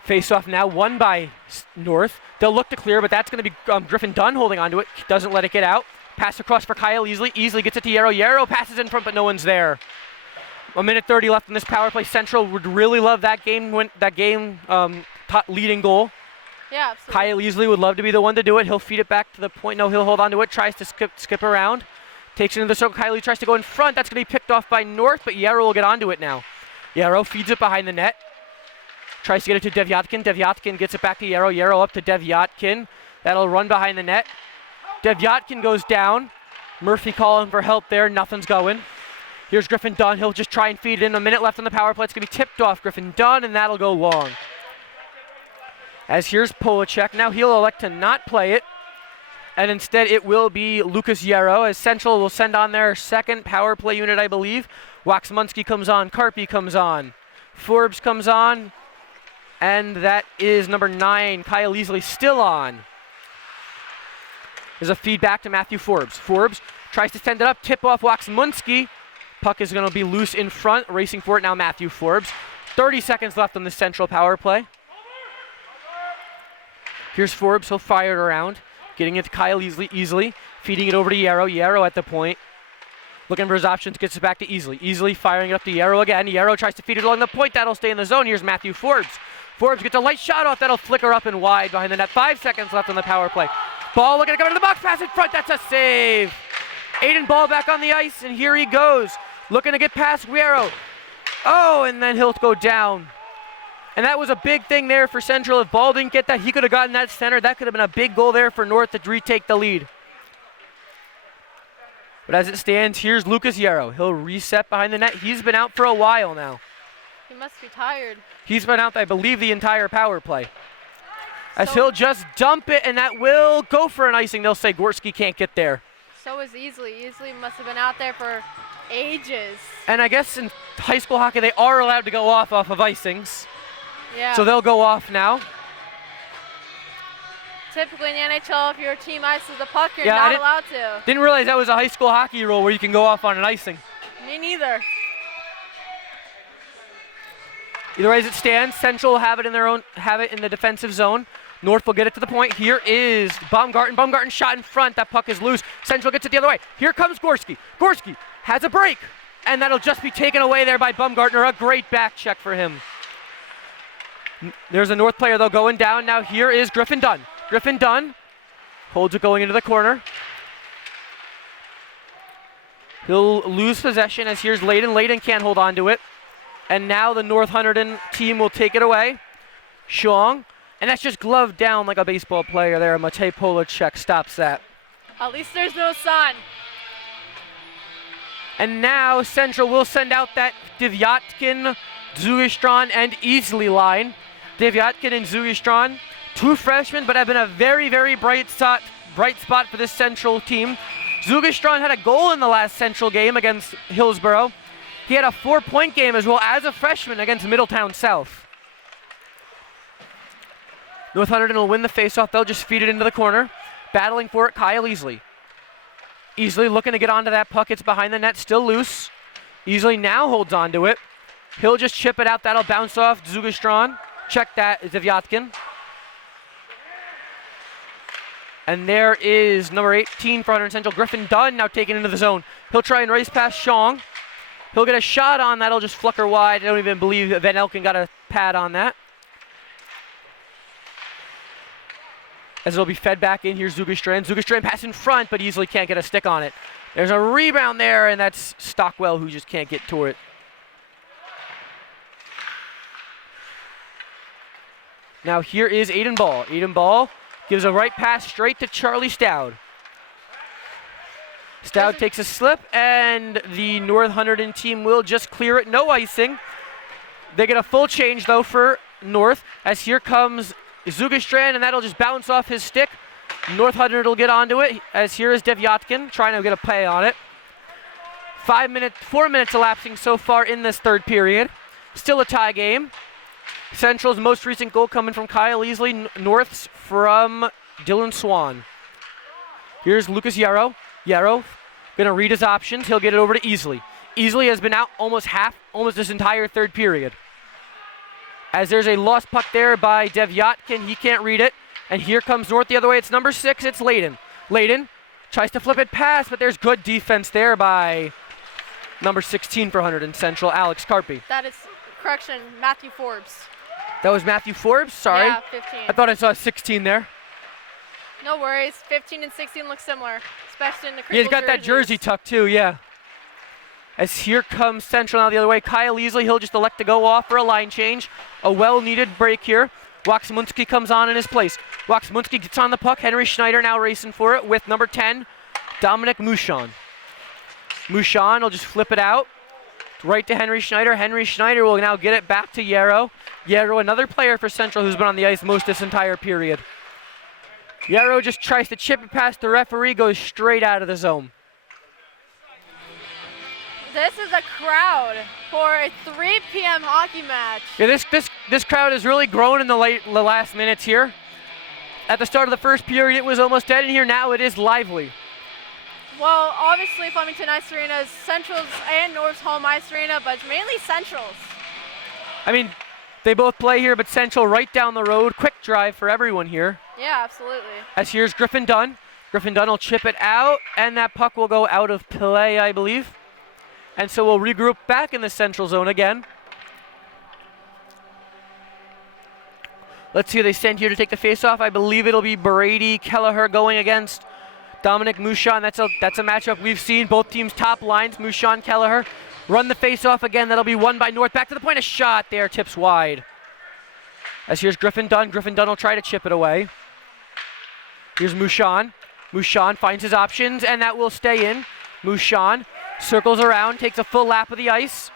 Face off now, won by North. They'll look to clear, but that's going to be Griffin Dunn holding onto it. Doesn't let it get out. Pass across for Kyle Easley. Easley gets it to Yarrow. Yarrow passes in front, but no one's there. 1:30 left in this power play. Central would really love that game leading goal. Yeah, absolutely. Kyle Easley would love to be the one to do it. He'll feed it back to the point. No, he'll hold on to it. Tries to skip around. Takes it into the circle. Kyle Easley tries to go in front. That's going to be picked off by North, but Yarrow will get onto it now. Yarrow feeds it behind the net. Tries to get it to Devyatkin. Devyatkin gets it back to Yarrow. Yarrow up to Devyatkin. That'll run behind the net. Devyatkin goes down. Murphy calling for help there. Nothing's going. Here's Griffin Dunn. He'll just try and feed it in. A minute left on the power play. It's going to be tipped off Griffin Dunn, and that'll go long. As here's Polachek. Now he'll elect to not play it. And instead it will be Lucas Yarrow, as Central will send on their second power play unit, I believe. Waxmunski comes on. Karpy comes on. Forbes comes on. And that is number 9, Kyle Easley, still on. There's a feedback to Matthew Forbes. Forbes tries to send it up. Tip off Waxmunski. Puck is going to be loose in front. Racing for it now, Matthew Forbes. 30 seconds left on the Central power play. Here's Forbes. He'll fire it around. Getting it to Kyle Easley. Feeding it over to Yarrow. Yarrow at the point. Looking for his options. Gets it back to Easley. Easley firing it up to Yarrow again. Yarrow tries to feed it along the point. That'll stay in the zone. Here's Matthew Forbes. Forbes gets a light shot off. That'll flicker up and wide behind the net. 5 seconds left on the power play. Ball looking to come into the box. Pass in front. That's a save. Aiden Ball back on the ice, and here he goes. Looking to get past Yarrow. Oh, and then he'll go down. And that was a big thing there for Central. If Ball didn't get that, he could have gotten that center. That could have been a big goal there for North to retake the lead. But as it stands, here's Lucas Yarrow. He'll reset behind the net. He's been out for a while now. He must be tired. He's been out, I believe, the entire power play. As he'll just dump it, and that will go for an icing. They'll say Gorski can't get there. So is Easley. Easley must have been out there for ages. And I guess in high school hockey, they are allowed to go off of icings. Yeah. So they'll go off now. Typically in the NHL, if your team ices the puck, you're Yeah, not allowed to. Didn't realize that was a high school hockey rule where you can go off on an icing. Me neither. Either way as it stands, Central will have it in the defensive zone. North will get it to the point. Here is Baumgarten. Baumgarten shot in front. That puck is loose. Central gets it the other way. Here comes Gorski. Gorski has a break. And that'll just be taken away there by Baumgartner. A great back check for him. There's a North player, though, going down. Now here is Griffin Dunn. Griffin Dunn holds it going into the corner. He'll lose possession as here's Layden. Layden can't hold on to it. And now the North Hunterdon team will take it away. Shong. And that's just gloved down like a baseball player there. Matej Polacek stops that. At least there's no sun. And now Central will send out that Devyatkin, Zugistron, and Easley line. Devyatkin and Zugistron, 2 freshmen, but have been a very, very bright spot for this Central team. Zugistron had a goal in the last Central game against Hillsborough. He had a 4-point game as well as a freshman against Middletown South. North Hunterdon will win the faceoff. They'll just feed it into the corner. Battling for it, Kyle Easley. Easley looking to get onto that puck. It's behind the net, still loose. Easley now holds on to it. He'll just chip it out. That'll bounce off Zugistron. Check that, Devyatkin. And there is number 18 for Hunterdon Central, Griffin Dunn, now taken into the zone. He'll try and race past Shong. He'll get a shot on that'll just flicker wide. I don't even believe that Van Elken got a pad on that. As it'll be fed back in, here's Zugistran. Zugistran pass in front, but easily can't get a stick on it. There's a rebound there, and that's Stockwell who just can't get to it. Now here is Aiden Ball. Aiden Ball gives a right pass straight to Charlie Stout. Stout takes a slip, and the North Hunterdon team will just clear it. No icing. They get a full change, though, for North, as here comes Zugistran, and that'll just bounce off his stick. North Hunterdon will get onto it, as here is Devyatkin trying to get a play on it. 4 minutes elapsing so far in this third period. Still a tie game. Central's most recent goal coming from Kyle Easley, North's from Dylan Swan. Here's Lucas Yarrow. Yarrow gonna read his options. He'll get it over to Easley. Easley has been out almost this entire third period. As there's a lost puck there by Devyatkin, he can't read it. And here comes North the other way. It's number 6, it's Layden. Layden tries to flip it past, but there's good defense there by number 16 for Hunterdon Central, Alex Carpy. That is, correction, Matthew Forbes. That was Matthew Forbes, sorry. Yeah, 15. I thought I saw 16 there. No worries, 15 and 16 look similar, especially in the He's got that jersey tuck too, yeah. As here comes Central now the other way. Kyle Easley, he'll just elect to go off for a line change. A well-needed break here. Waxmunski comes on in his place. Waxmunski gets on the puck. Henry Schneider now racing for it with number 10, Dominic Mouchon. Mouchon will just flip it out right to Henry Schneider. Henry Schneider will now get it back to Yarrow. Yarrow, another player for Central who's been on the ice most this entire period. Yarrow just tries to chip it past the referee, goes straight out of the zone. This is a crowd for a 3 p.m. hockey match. Yeah, this crowd has really grown in the last minutes here. At the start of the first period, it was almost dead in here. Now it is lively. Well, obviously Flemington Ice Arena is Central's and North's home ice arena, but it's mainly Central's. I mean, they both play here, but Central right down the road. Quick drive for everyone here. Yeah, absolutely. As here's Griffin Dunn. Griffin Dunn will chip it out, and that puck will go out of play, I believe. And so we'll regroup back in the Central zone again. Let's see who they send here to take the face-off. I believe it'll be Brady Kelleher going against Dominic Mouchon. That's a matchup we've seen. Both teams' top lines, Mouchon, Kelleher. Run the face-off again. That'll be won by North. Back to the point. A shot there. Tips wide. As here's Griffin Dunn. Griffin Dunn will try to chip it away. Here's Mouchon. Mouchon finds his options, and that will stay in. Mouchon circles around, takes a full lap of the ice,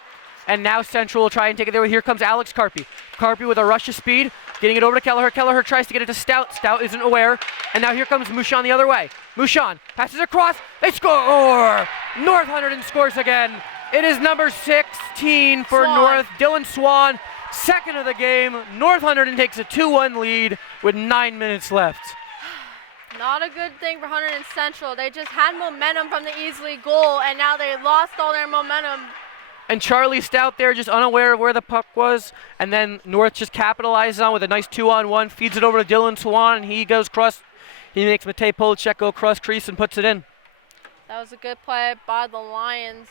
and now Central will try and take it there. Here comes Alex Carpy. Carpy with a rush of speed, getting it over to Kelleher. Kelleher tries to get it to Stout. Stout isn't aware, and now here comes Mouchon the other way. Mouchon passes across. They score! North Hunterdon scores again. It is number 16 for Swan. North, Dylan Swan, second of the game. North Hunterdon takes a 2-1 lead with 9 minutes left. Not a good thing for Hunterdon Central. They just had momentum from the Easley goal, and now they lost all their momentum. And Charlie Stout there just unaware of where the puck was, and then North just capitalizes on with a nice 2-on-1, feeds it over to Dylan Swan, and he goes cross. He makes Matej Polacek go cross crease and puts it in. That was a good play by the Lions.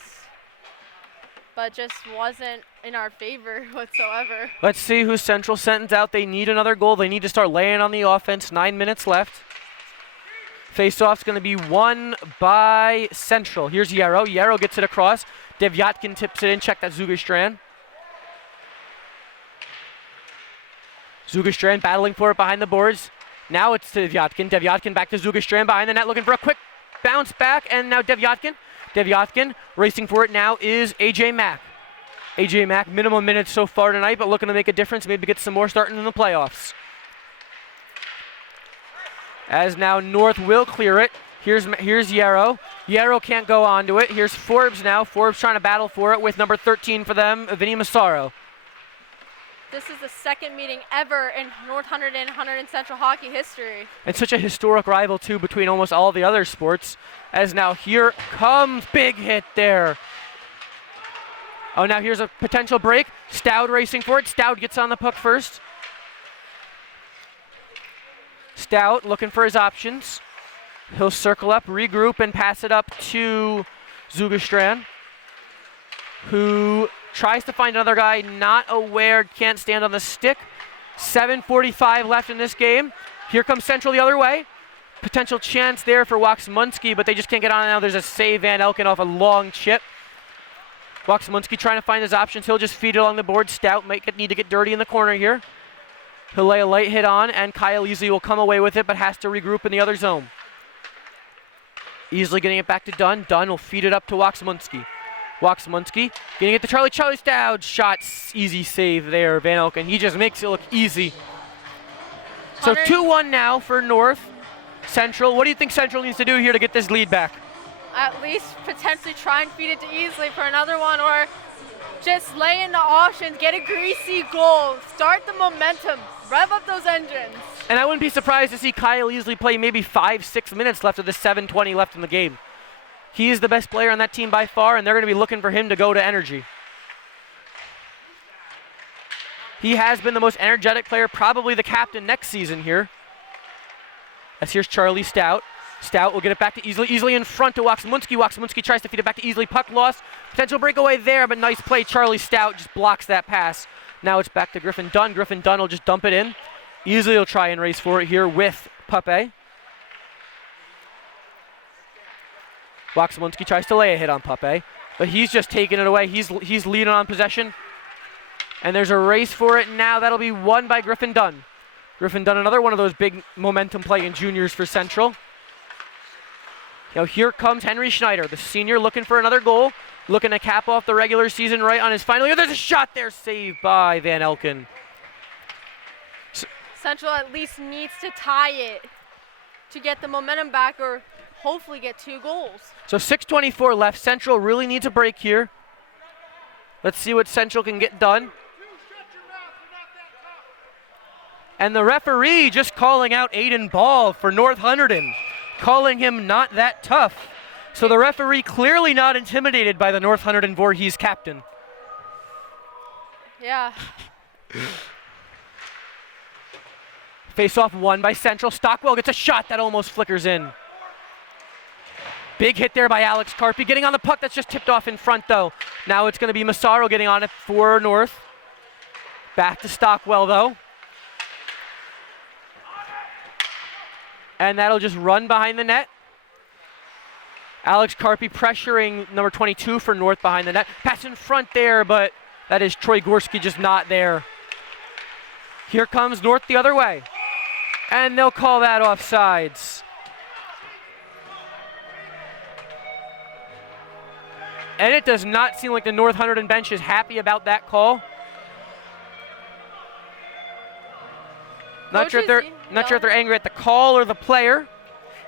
but just wasn't in our favor whatsoever. Let's see who Central sends out. They need another goal. They need to start laying on the offense. 9 minutes left. Face-off's going to be won by Central. Here's Yarrow. Yarrow gets it across. Devyatkin tips it in. Check that Zugastran. Zugastran battling for it behind the boards. Now it's to Devyatkin. Devyatkin back to Zugastran behind the net, looking for a quick bounce back. And now Devyatkin. Devyatkin racing for it now is AJ Mack. AJ Mack, minimum minutes so far tonight, but looking to make a difference. Maybe get some more starting in the playoffs. As now North will clear it. Here's Yarrow. Yarrow can't go onto it. Here's Forbes now. Forbes trying to battle for it with number 13 for them, Vinny Massaro. This is the second meeting ever in North Hunterdon Central hockey history. And such a historic rival, too, between almost all the other sports. As now here comes, big hit there. Oh, now here's a potential break. Stout racing for it. Stout gets on the puck first. Stout looking for his options. He'll circle up, regroup, and pass it up to Zugastran, who tries to find another guy, not aware, can't stand on the stick. 7:45 left in this game. Here comes Central the other way. Potential chance there for Waxmunski, but they just can't get on it now. There's a save, Van Elken off a long chip. Waxmunski trying to find his options. He'll just feed it along the board. Stout might need to get dirty in the corner here. He'll lay a light hit on, and Kyle Easley will come away with it, but has to regroup in the other zone. Easily getting it back to Dunn. Dunn will feed it up to Waxmunski. Waxmunski getting it to Charlie. Charlie Stout. Shot, easy save there, Van Elken. He just makes it look easy. So 2-1 now for North. Central, what do you think Central needs to do here to get this lead back? At least potentially try and feed it to Easley for another one, or just lay in the options, get a greasy goal, start the momentum, rev up those engines. And I wouldn't be surprised to see Kyle Easley play maybe 5-6 minutes left of the 7:20 left in the game. He is the best player on that team by far, and they're going to be looking for him to go to energy. He has been the most energetic player, probably the captain next season here. As here's Charlie Stout. Stout will get it back to Easley. Easley in front to Waxmunski. Waxmunski tries to feed it back to Easley. Puck lost. Potential breakaway there, but nice play. Charlie Stout just blocks that pass. Now it's back to Griffin Dunn. Griffin Dunn will just dump it in. Easley will try and race for it here with Puppe. Waxmunski tries to lay a hit on Puppe, but he's just taking it away. He's leading on possession. And there's a race for it now. That'll be won by Griffin Dunn. Griffin Dunn, another one of those big momentum playing juniors for Central. Now here comes Henry Schneider, the senior, looking for another goal, looking to cap off the regular season right on his final year. There's a shot there, saved by Van Elken. Central at least needs to tie it to get the momentum back, or hopefully get 2 goals. So 6:24 left. Central really needs a break here. Let's see what Central can get done. And the referee just calling out Aiden Ball for North Hunterdon, calling him not that tough. So the referee clearly not intimidated by the North Hunterdon Voorhees captain. Yeah. Face-off won by Central. Stockwell gets a shot that almost flickers in. Big hit there by Alex Carpy, getting on the puck that's just tipped off in front though. Now it's going to be Massaro getting on it for North. Back to Stockwell though. And that'll just run behind the net. Alex Carpy pressuring number 22 for North behind the net. Pass in front there, but that is Troy Gorski just not there. Here comes North the other way. And they'll call that offsides. And it does not seem like the North Hunterdon bench is happy about that call. Not sure if they're angry at the call or the player.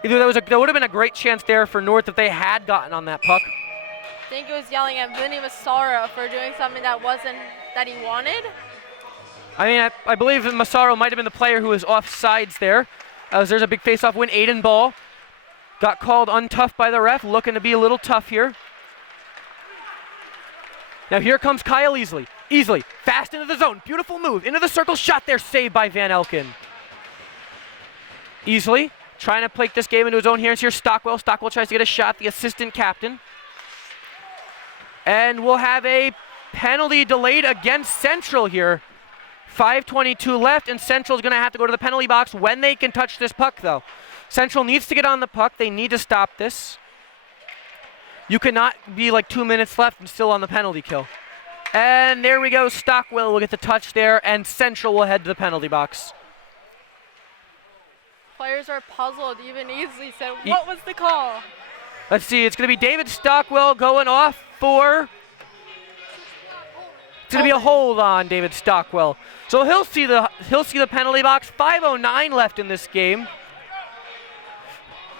Either there would have been a great chance there for North if they had gotten on that puck. I think it was yelling at Vinny Massaro for doing something that wasn't that he wanted. I mean, I believe Massaro might have been the player who was offsides there. As there's a big face-off win. Aiden Ball got called untough by the ref, looking to be a little tough here. Now here comes Kyle Easley. Easley, fast into the zone. Beautiful move. Into the circle. Shot there. Saved by Van Elken. Easley trying to play this game into his own hands here. Stockwell. Stockwell tries to get a shot. The assistant captain. And we'll have a penalty delayed against Central here. 5:22 left, and Central's going to have to go to the penalty box when they can touch this puck, though. Central needs to get on the puck. They need to stop this. You cannot be like 2 minutes left and still on the penalty kill. And there we go. Stockwell will get the touch there, and Central will head to the penalty box. Players are puzzled. Even Easley said, what was the call? Let's see. It's going to be David Stockwell going off for... It's going to be a hold on David Stockwell. So he'll see the penalty box. 5:09 left in this game.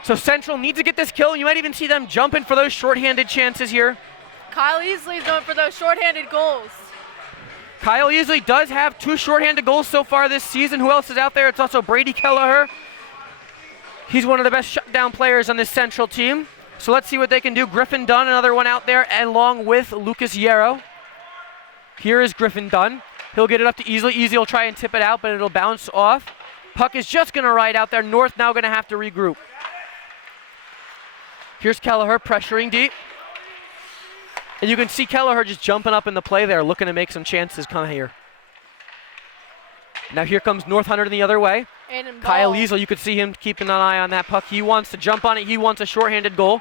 So Central needs to get this kill. You might even see them jumping for those shorthanded chances here. Kyle Easley's going for those shorthanded goals. Kyle Easley does have 2 shorthanded goals so far this season. Who else is out there? It's also Brady Kelleher. He's one of the best shutdown players on this Central team. So let's see what they can do. Griffin Dunn, another one out there, along with Lucas Yarrow. Here is Griffin Dunn. He'll get it up to Easley. Easley will try and tip it out, but it'll bounce off. Puck is just going to ride out there. North now going to have to regroup. Here's Kelleher pressuring deep. And you can see Kelleher just jumping up in the play there, looking to make some chances come here. Now here comes North Hunterdon the other way. Kyle Easley, you could see him keeping an eye on that puck. He wants to jump on it. He wants a shorthanded goal.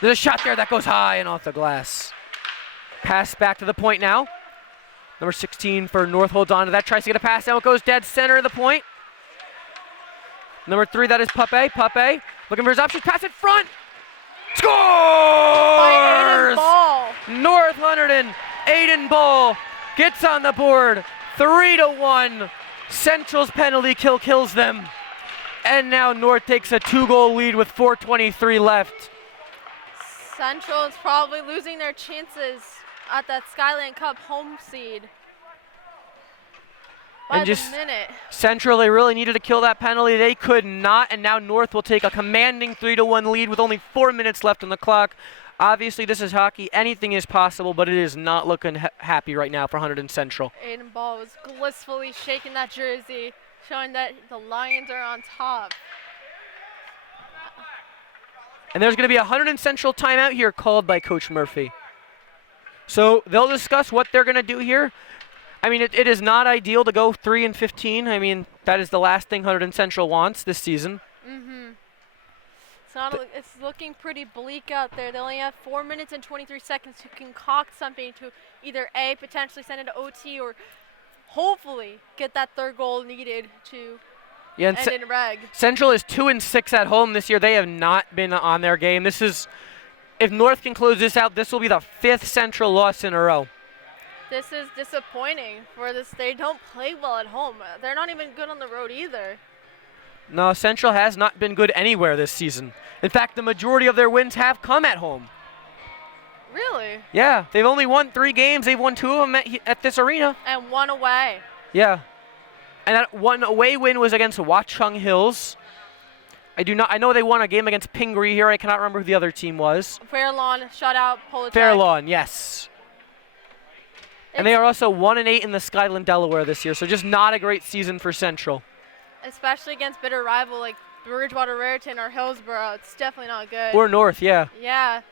There's a shot there that goes high and off the glass. Pass back to the point now. Number 16 for North holds on to that. Tries to get a pass. Now it goes dead center of the point. Number 3, that is Pape. Pape looking for his options. Pass in front. Scores! By Aiden Ball. North Hunterdon. Aiden Ball gets on the board. 3-1. Central's penalty kill kills them. And now North takes a 2-goal lead with 4:23 left. Central is probably losing their chances at that Skyland Cup home seed. By the minute. Central, they really needed to kill that penalty. They could not, and now North will take a commanding 3-1 lead with only 4 minutes left on the clock. Obviously, this is hockey. Anything is possible, but it is not looking happy right now for Hunterdon Central. Aiden Ball was blissfully shaking that jersey, showing that the Lions are on top. And there's going to be a Hunterdon Central timeout here called by Coach Murphy. So they'll discuss what they're going to do here. I mean, it is not ideal to go 3-15. I mean, that is the last thing Hunterdon Central wants this season. It's looking pretty bleak out there. They only have 4 minutes and 23 seconds to concoct something to either A, potentially send it to OT, or hopefully get that 3rd goal needed to end in reg. Central is 2-6 at home this year. They have not been on their game. If North can close this out, this will be the 5th Central loss in a row. This is disappointing for this. They don't play well at home. They're not even good on the road either. No, Central has not been good anywhere this season. In fact, the majority of their wins have come at home. Really? Yeah, they've only won 3 games. They've won 2 of them at this arena. And 1 away. Yeah. And that 1 away win was against Watchung Hills. I know they won a game against Pingree here. I cannot remember who the other team was. Fairlawn shut out Polachek. Fairlawn, yes. And they are also 1-8 in the Skyland Delaware this year, so just not a great season for Central. Especially against bitter rival like Bridgewater Raritan or Hillsborough. It's definitely not good. Or North, yeah. Yeah.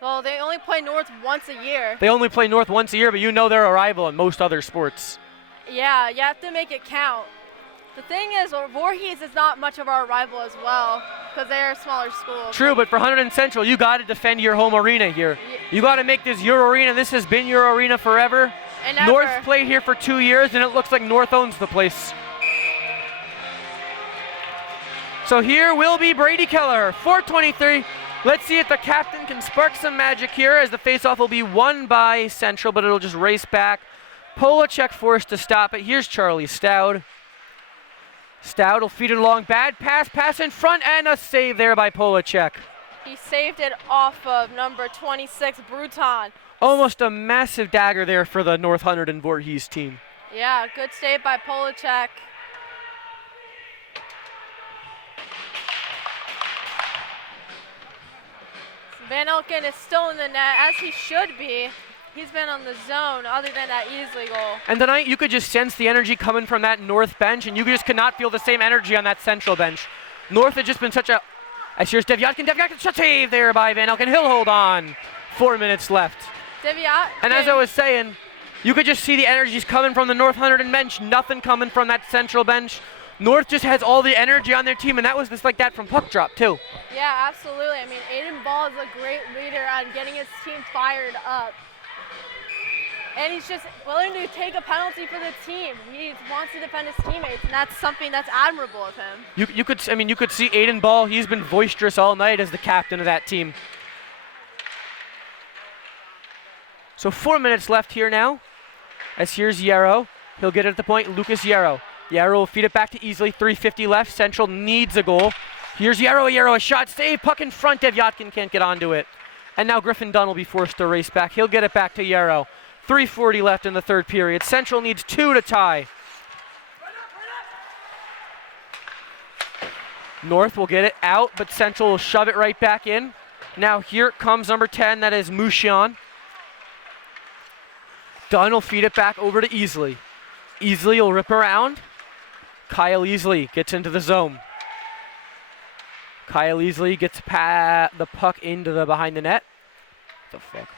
Well, they only play North once a year. They only play North once a year, but you know they're a rival in most other sports. Yeah, you have to make it count. The thing is, Voorhees is not much of our rival as well, because they're a smaller school. True, but for Hunterdon Central, you got to defend your home arena here. You got to make this your arena. This has been your arena forever. And North played here for 2 years, and it looks like North owns the place. So here will be Brady Kelleher, 4:23. Let's see if the captain can spark some magic here, as the faceoff will be won by Central, but it'll just race back. Polachek forced to stop it. Here's Charlie Stout. Stout will feed it along. Bad pass in front, and a save there by Polachek. He saved it off of number 26, Bruton. Almost a massive dagger there for the North Hunterdon Voorhees team. Yeah, good save by Polachek. Van Elken is still in the net, as he should be. He's been on the zone other than that Easley goal. And tonight you could just sense the energy coming from that North bench, and you just could not feel the same energy on that Central bench. North had just been such a... As here's Devyatkin. Devyatkin, save there by Van Elken. He'll hold on. 4 minutes left. And as I was saying, you could just see the energies coming from the North Hunterdon bench, nothing coming from that Central bench. North just has all the energy on their team, and that was just like that from puck drop, too. Yeah, absolutely. I mean, Aiden Ball is a great leader on getting his team fired up. And he's just willing to take a penalty for the team. He wants to defend his teammates, and that's something that's admirable of him. You could see Aiden Ball. He's been boisterous all night as the captain of that team. So 4 minutes left here now. As here's Yarrow. He'll get it at the point. Lucas Yarrow. Yarrow will feed it back to Easley. 3:50 left. Central needs a goal. Here's Yarrow. Yarrow, a shot save. Puck in front. Devyatkin can't get onto it. And now Griffin Dunn will be forced to race back. He'll get it back to Yarrow. 3:40 left in the third period. Central needs 2 to tie. North will get it out, but Central will shove it right back in. Now here comes number 10. That is Mushian. Dunn will feed it back over to Easley. Easley will rip around. Kyle Easley gets into the zone. Kyle Easley gets the puck into the behind the net. What the fuck?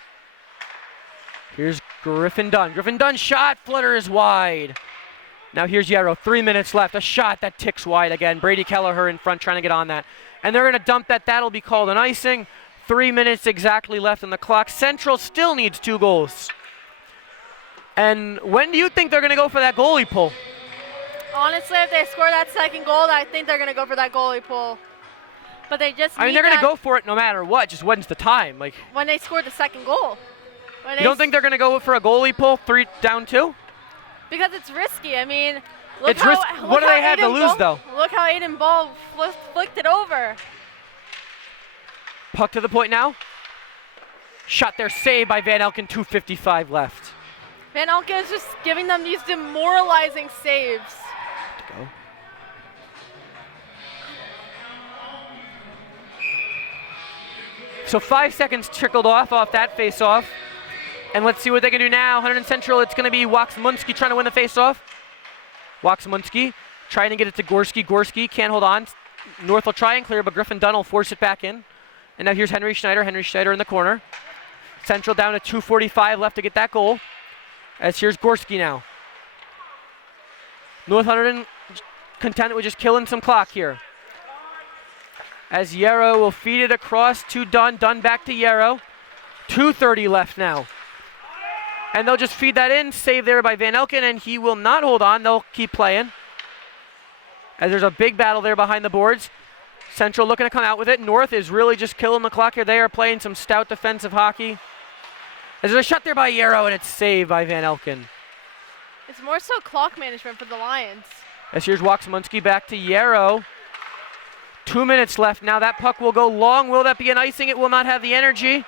Here's Griffin Dunn. Griffin Dunn's shot, flutter is wide. Now here's Yarrow, 3 minutes left. A shot that ticks wide again. Brady Kelleher in front trying to get on that. And they're going to dump that. That'll be called an icing. 3 minutes exactly left on the clock. Central still needs 2 goals. And when do you think they're going to go for that goalie pull? Honestly, if they score that second goal, I think they're going to go for that goalie pull. But they just I mean, they're going to go for it no matter what. Just when's the time? Like when they score the second goal. You don't think they're going to go for a goalie pull, 3 down 2? Because it's risky. I mean, what do they have to lose, though? Look how Aiden Ball flicked it over. Puck to the point now. Shot there, saved by Van Elken, 2:55 left. Van Elken is just giving them these demoralizing saves. To go. So 5 seconds trickled off that face-off. And let's see what they can do now. Hunterdon Central, it's going to be Waxmunski trying to win the face-off. Waxmunski trying to get it to Gorski. Gorski can't hold on. North will try and clear, but Griffin Dunn will force it back in. And now here's Henry Schneider. Henry Schneider in the corner. Central down to 2:45 left to get that goal. As here's Gorski now. North Hunterdon content with just killing some clock here. As Yarrow will feed it across to Dunn. Dunn back to Yarrow. 2:30 left now. And they'll just feed that in. Save there by Van Elken, and he will not hold on. They'll keep playing. As there's a big battle there behind the boards. Central looking to come out with it. North is really just killing the clock here. They are playing some stout defensive hockey. As there's a shot there by Yarrow, and it's saved by Van Elken. It's more so clock management for the Lions. As here's Waxmunski back to Yarrow. 2 minutes left. Now that puck will go long. Will that be an icing? It will not have the energy.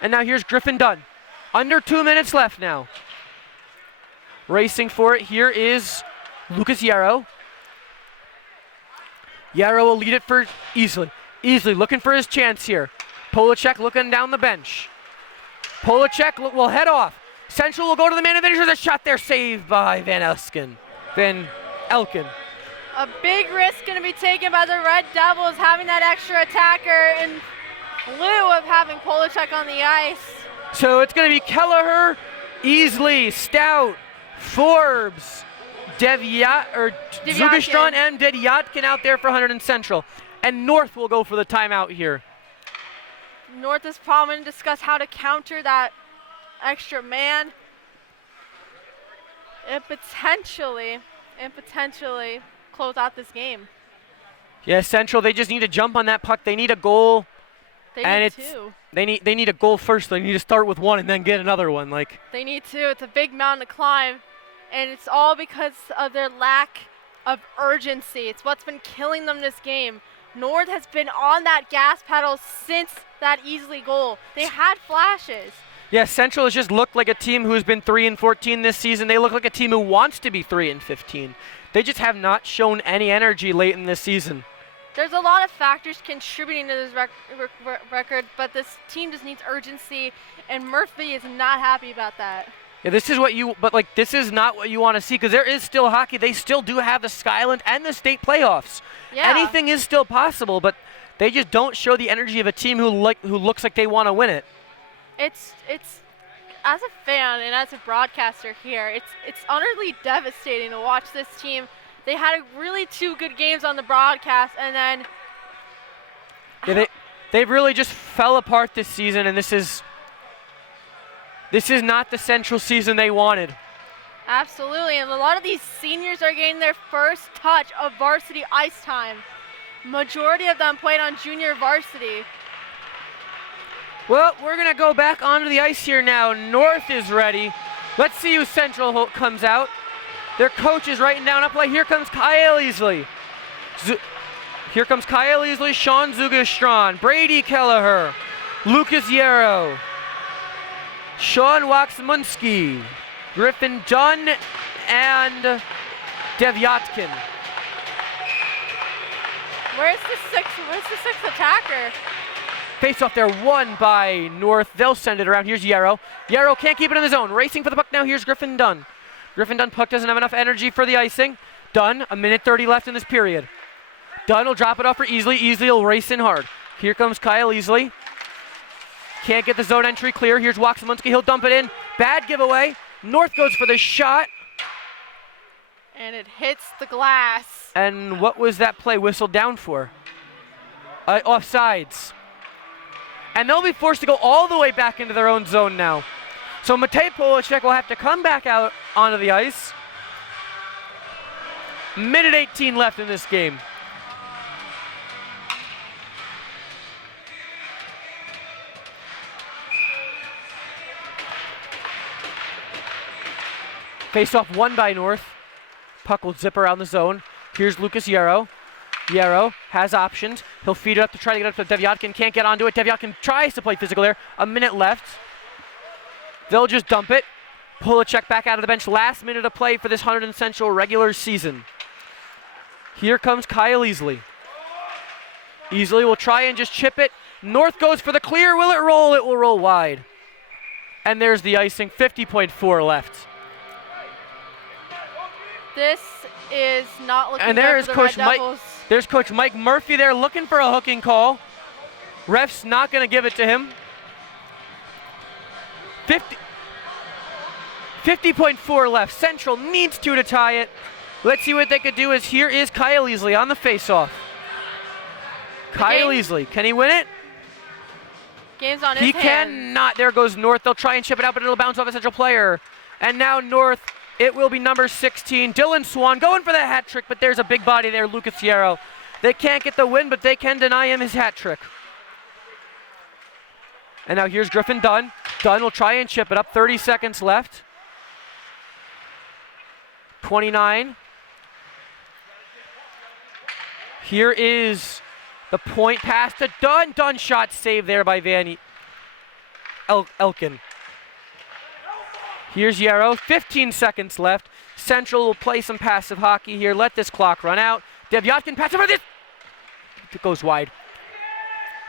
And now here's Griffin Dunn. Under 2 minutes left now. Racing for it. Here is Lucas Yarrow. Yarrow will lead it for Easley. Easley looking for his chance here. Polacek looking down the bench. Polacek will head off. Central will go to the man advantage. There's a shot there, saved by Van Elken. A big risk going to be taken by the Red Devils, having that extra attacker in lieu of having Polacek on the ice. So it's going to be Kelleher, Easley, Stout, Forbes, Zugastron and Devyatkin out there for Hunterdon Central. And North will go for the timeout here. North is probably going to discuss how to counter that extra man. And potentially close out this game. Yeah, Central, they just need to jump on that puck. They need a goal. They need 2. They need a goal first. They need to start with 1 and then get another one. They need 2. It's a big mountain to climb. And it's all because of their lack of urgency. It's what's been killing them this game. North has been on that gas pedal since that Easley goal. They had flashes. Yeah, Central has just looked like a team who's been 3-14 this season. They look like a team who wants to be 3-15. They just have not shown any energy late in this season. There's a lot of factors contributing to this record, but this team just needs urgency, and Murphy is not happy about that. Yeah, this is not what you want to see, because there is still hockey. They still do have the Skyland and the state playoffs. Yeah. Anything is still possible, but they just don't show the energy of a team who looks like they want to win it. It's as a fan and as a broadcaster here, it's utterly devastating to watch this team. They had really 2 good games on the broadcast, and then they really just fell apart this season, and this is not the Central season they wanted. absolutely, and a lot of these seniors are getting their first touch of varsity ice time. Majority of them played on junior varsity. Well, we're going to go back onto the ice here now. North is ready. Let's see who Central comes out. Their coach is writing down a play. Here comes Kyle Easley. Here comes Kyle Easley, Sean Zugastron, Brady Kelleher, Lucas Yarrow, Sean Waxmunski, Griffin Dunn, and Devyatkin. Where's the sixth attacker? Face off there, won by North. They'll send it around. Here's Yarrow. Yarrow can't keep it in the zone. Racing for the puck now. Here's Griffin Dunn. Griffin Dunn, puck doesn't have enough energy for the icing. Dunn, 1:30 left in this period. Dunn will drop it off for Easley. Easley will race in hard. Here comes Kyle Easley. Can't get the zone entry clear. Here's Waxmunski. He'll dump it in. Bad giveaway. North goes for the shot. And it hits the glass. And what was that play whistled down for? Offsides. And they'll be forced to go all the way back into their own zone now. So Matej Polacek will have to come back out onto the ice. 1:18 left in this game. Face-off won by North. Puck will zip around the zone. Here's Lucas Yarrow. Yarrow has options. He'll feed it up to try to get up to Devyatkin. Can't get onto it. Devyatkin tries to play physical there. 1 minute left. They'll just dump it. Polacek back out of the bench. Last minute of play for this Hunterdon Central regular season. Here comes Kyle Easley. Easley will try and just chip it. North goes for the clear. Will it roll? It will roll wide. And there's the icing. 50.4 left. This is not looking And good there for is the Coach Red Mike. Devils. There's Coach Mike Murphy there looking for a hooking call. Ref's not going to give it to him. 50.4 left. Central needs to tie it. Let's see what they could do. Here is Kyle Easley on the face-off. Kyle Easley, can he win it? Game's on his He hands. cannot. There goes North. They'll try and chip it out, but it'll bounce off a Central player. And now North, it will be number 16, Dylan Swan, going for the hat trick, but there's a big body there, Lucas Yarrow. They can't get the win, but they can deny him his hat trick. And now here's Griffin Dunn. Dunn will try and chip it up. 30 seconds left. 29. Here is the point pass to Dunn. Dunn shot saved there by Van Elkin. Here's Yarrow. 15 seconds left. Central will play some passive hockey here. Let this clock run out. Devyatkin pass over this. It goes wide.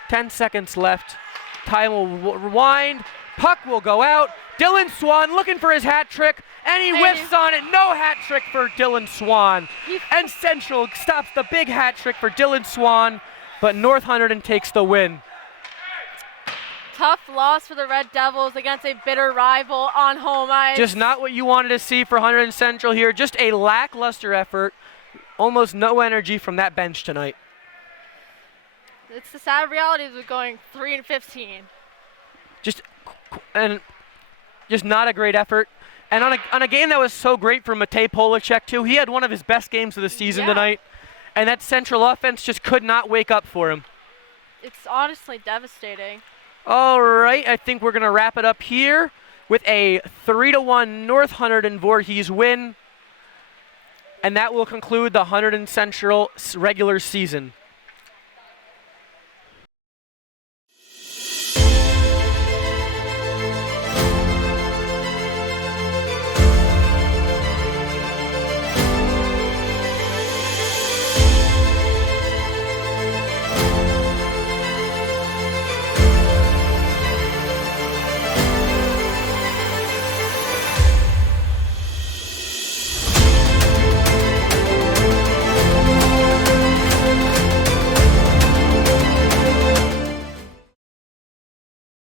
10 seconds left. Time will rewind. Puck will go out. Dylan Swan looking for his hat trick, and he whiffs on it. No hat trick for Dylan Swan. And Central stops the big hat trick for Dylan Swan, but North Hunterdon takes the win. Tough loss for the Red Devils against a bitter rival on home ice. Just not what you wanted to see for Hunterdon Central here. Just a lackluster effort. Almost no energy from that bench tonight. It's the sad reality of going 3-15. Just not a great effort. And on a game that was so great for Matej Polacek too. He had one of his best games of the season tonight. And that Central offense just could not wake up for him. It's honestly devastating. All right, I think we're going to wrap it up here with a 3-1 North Hunterdon Voorhees win. And that will conclude the Hunterdon Central regular season.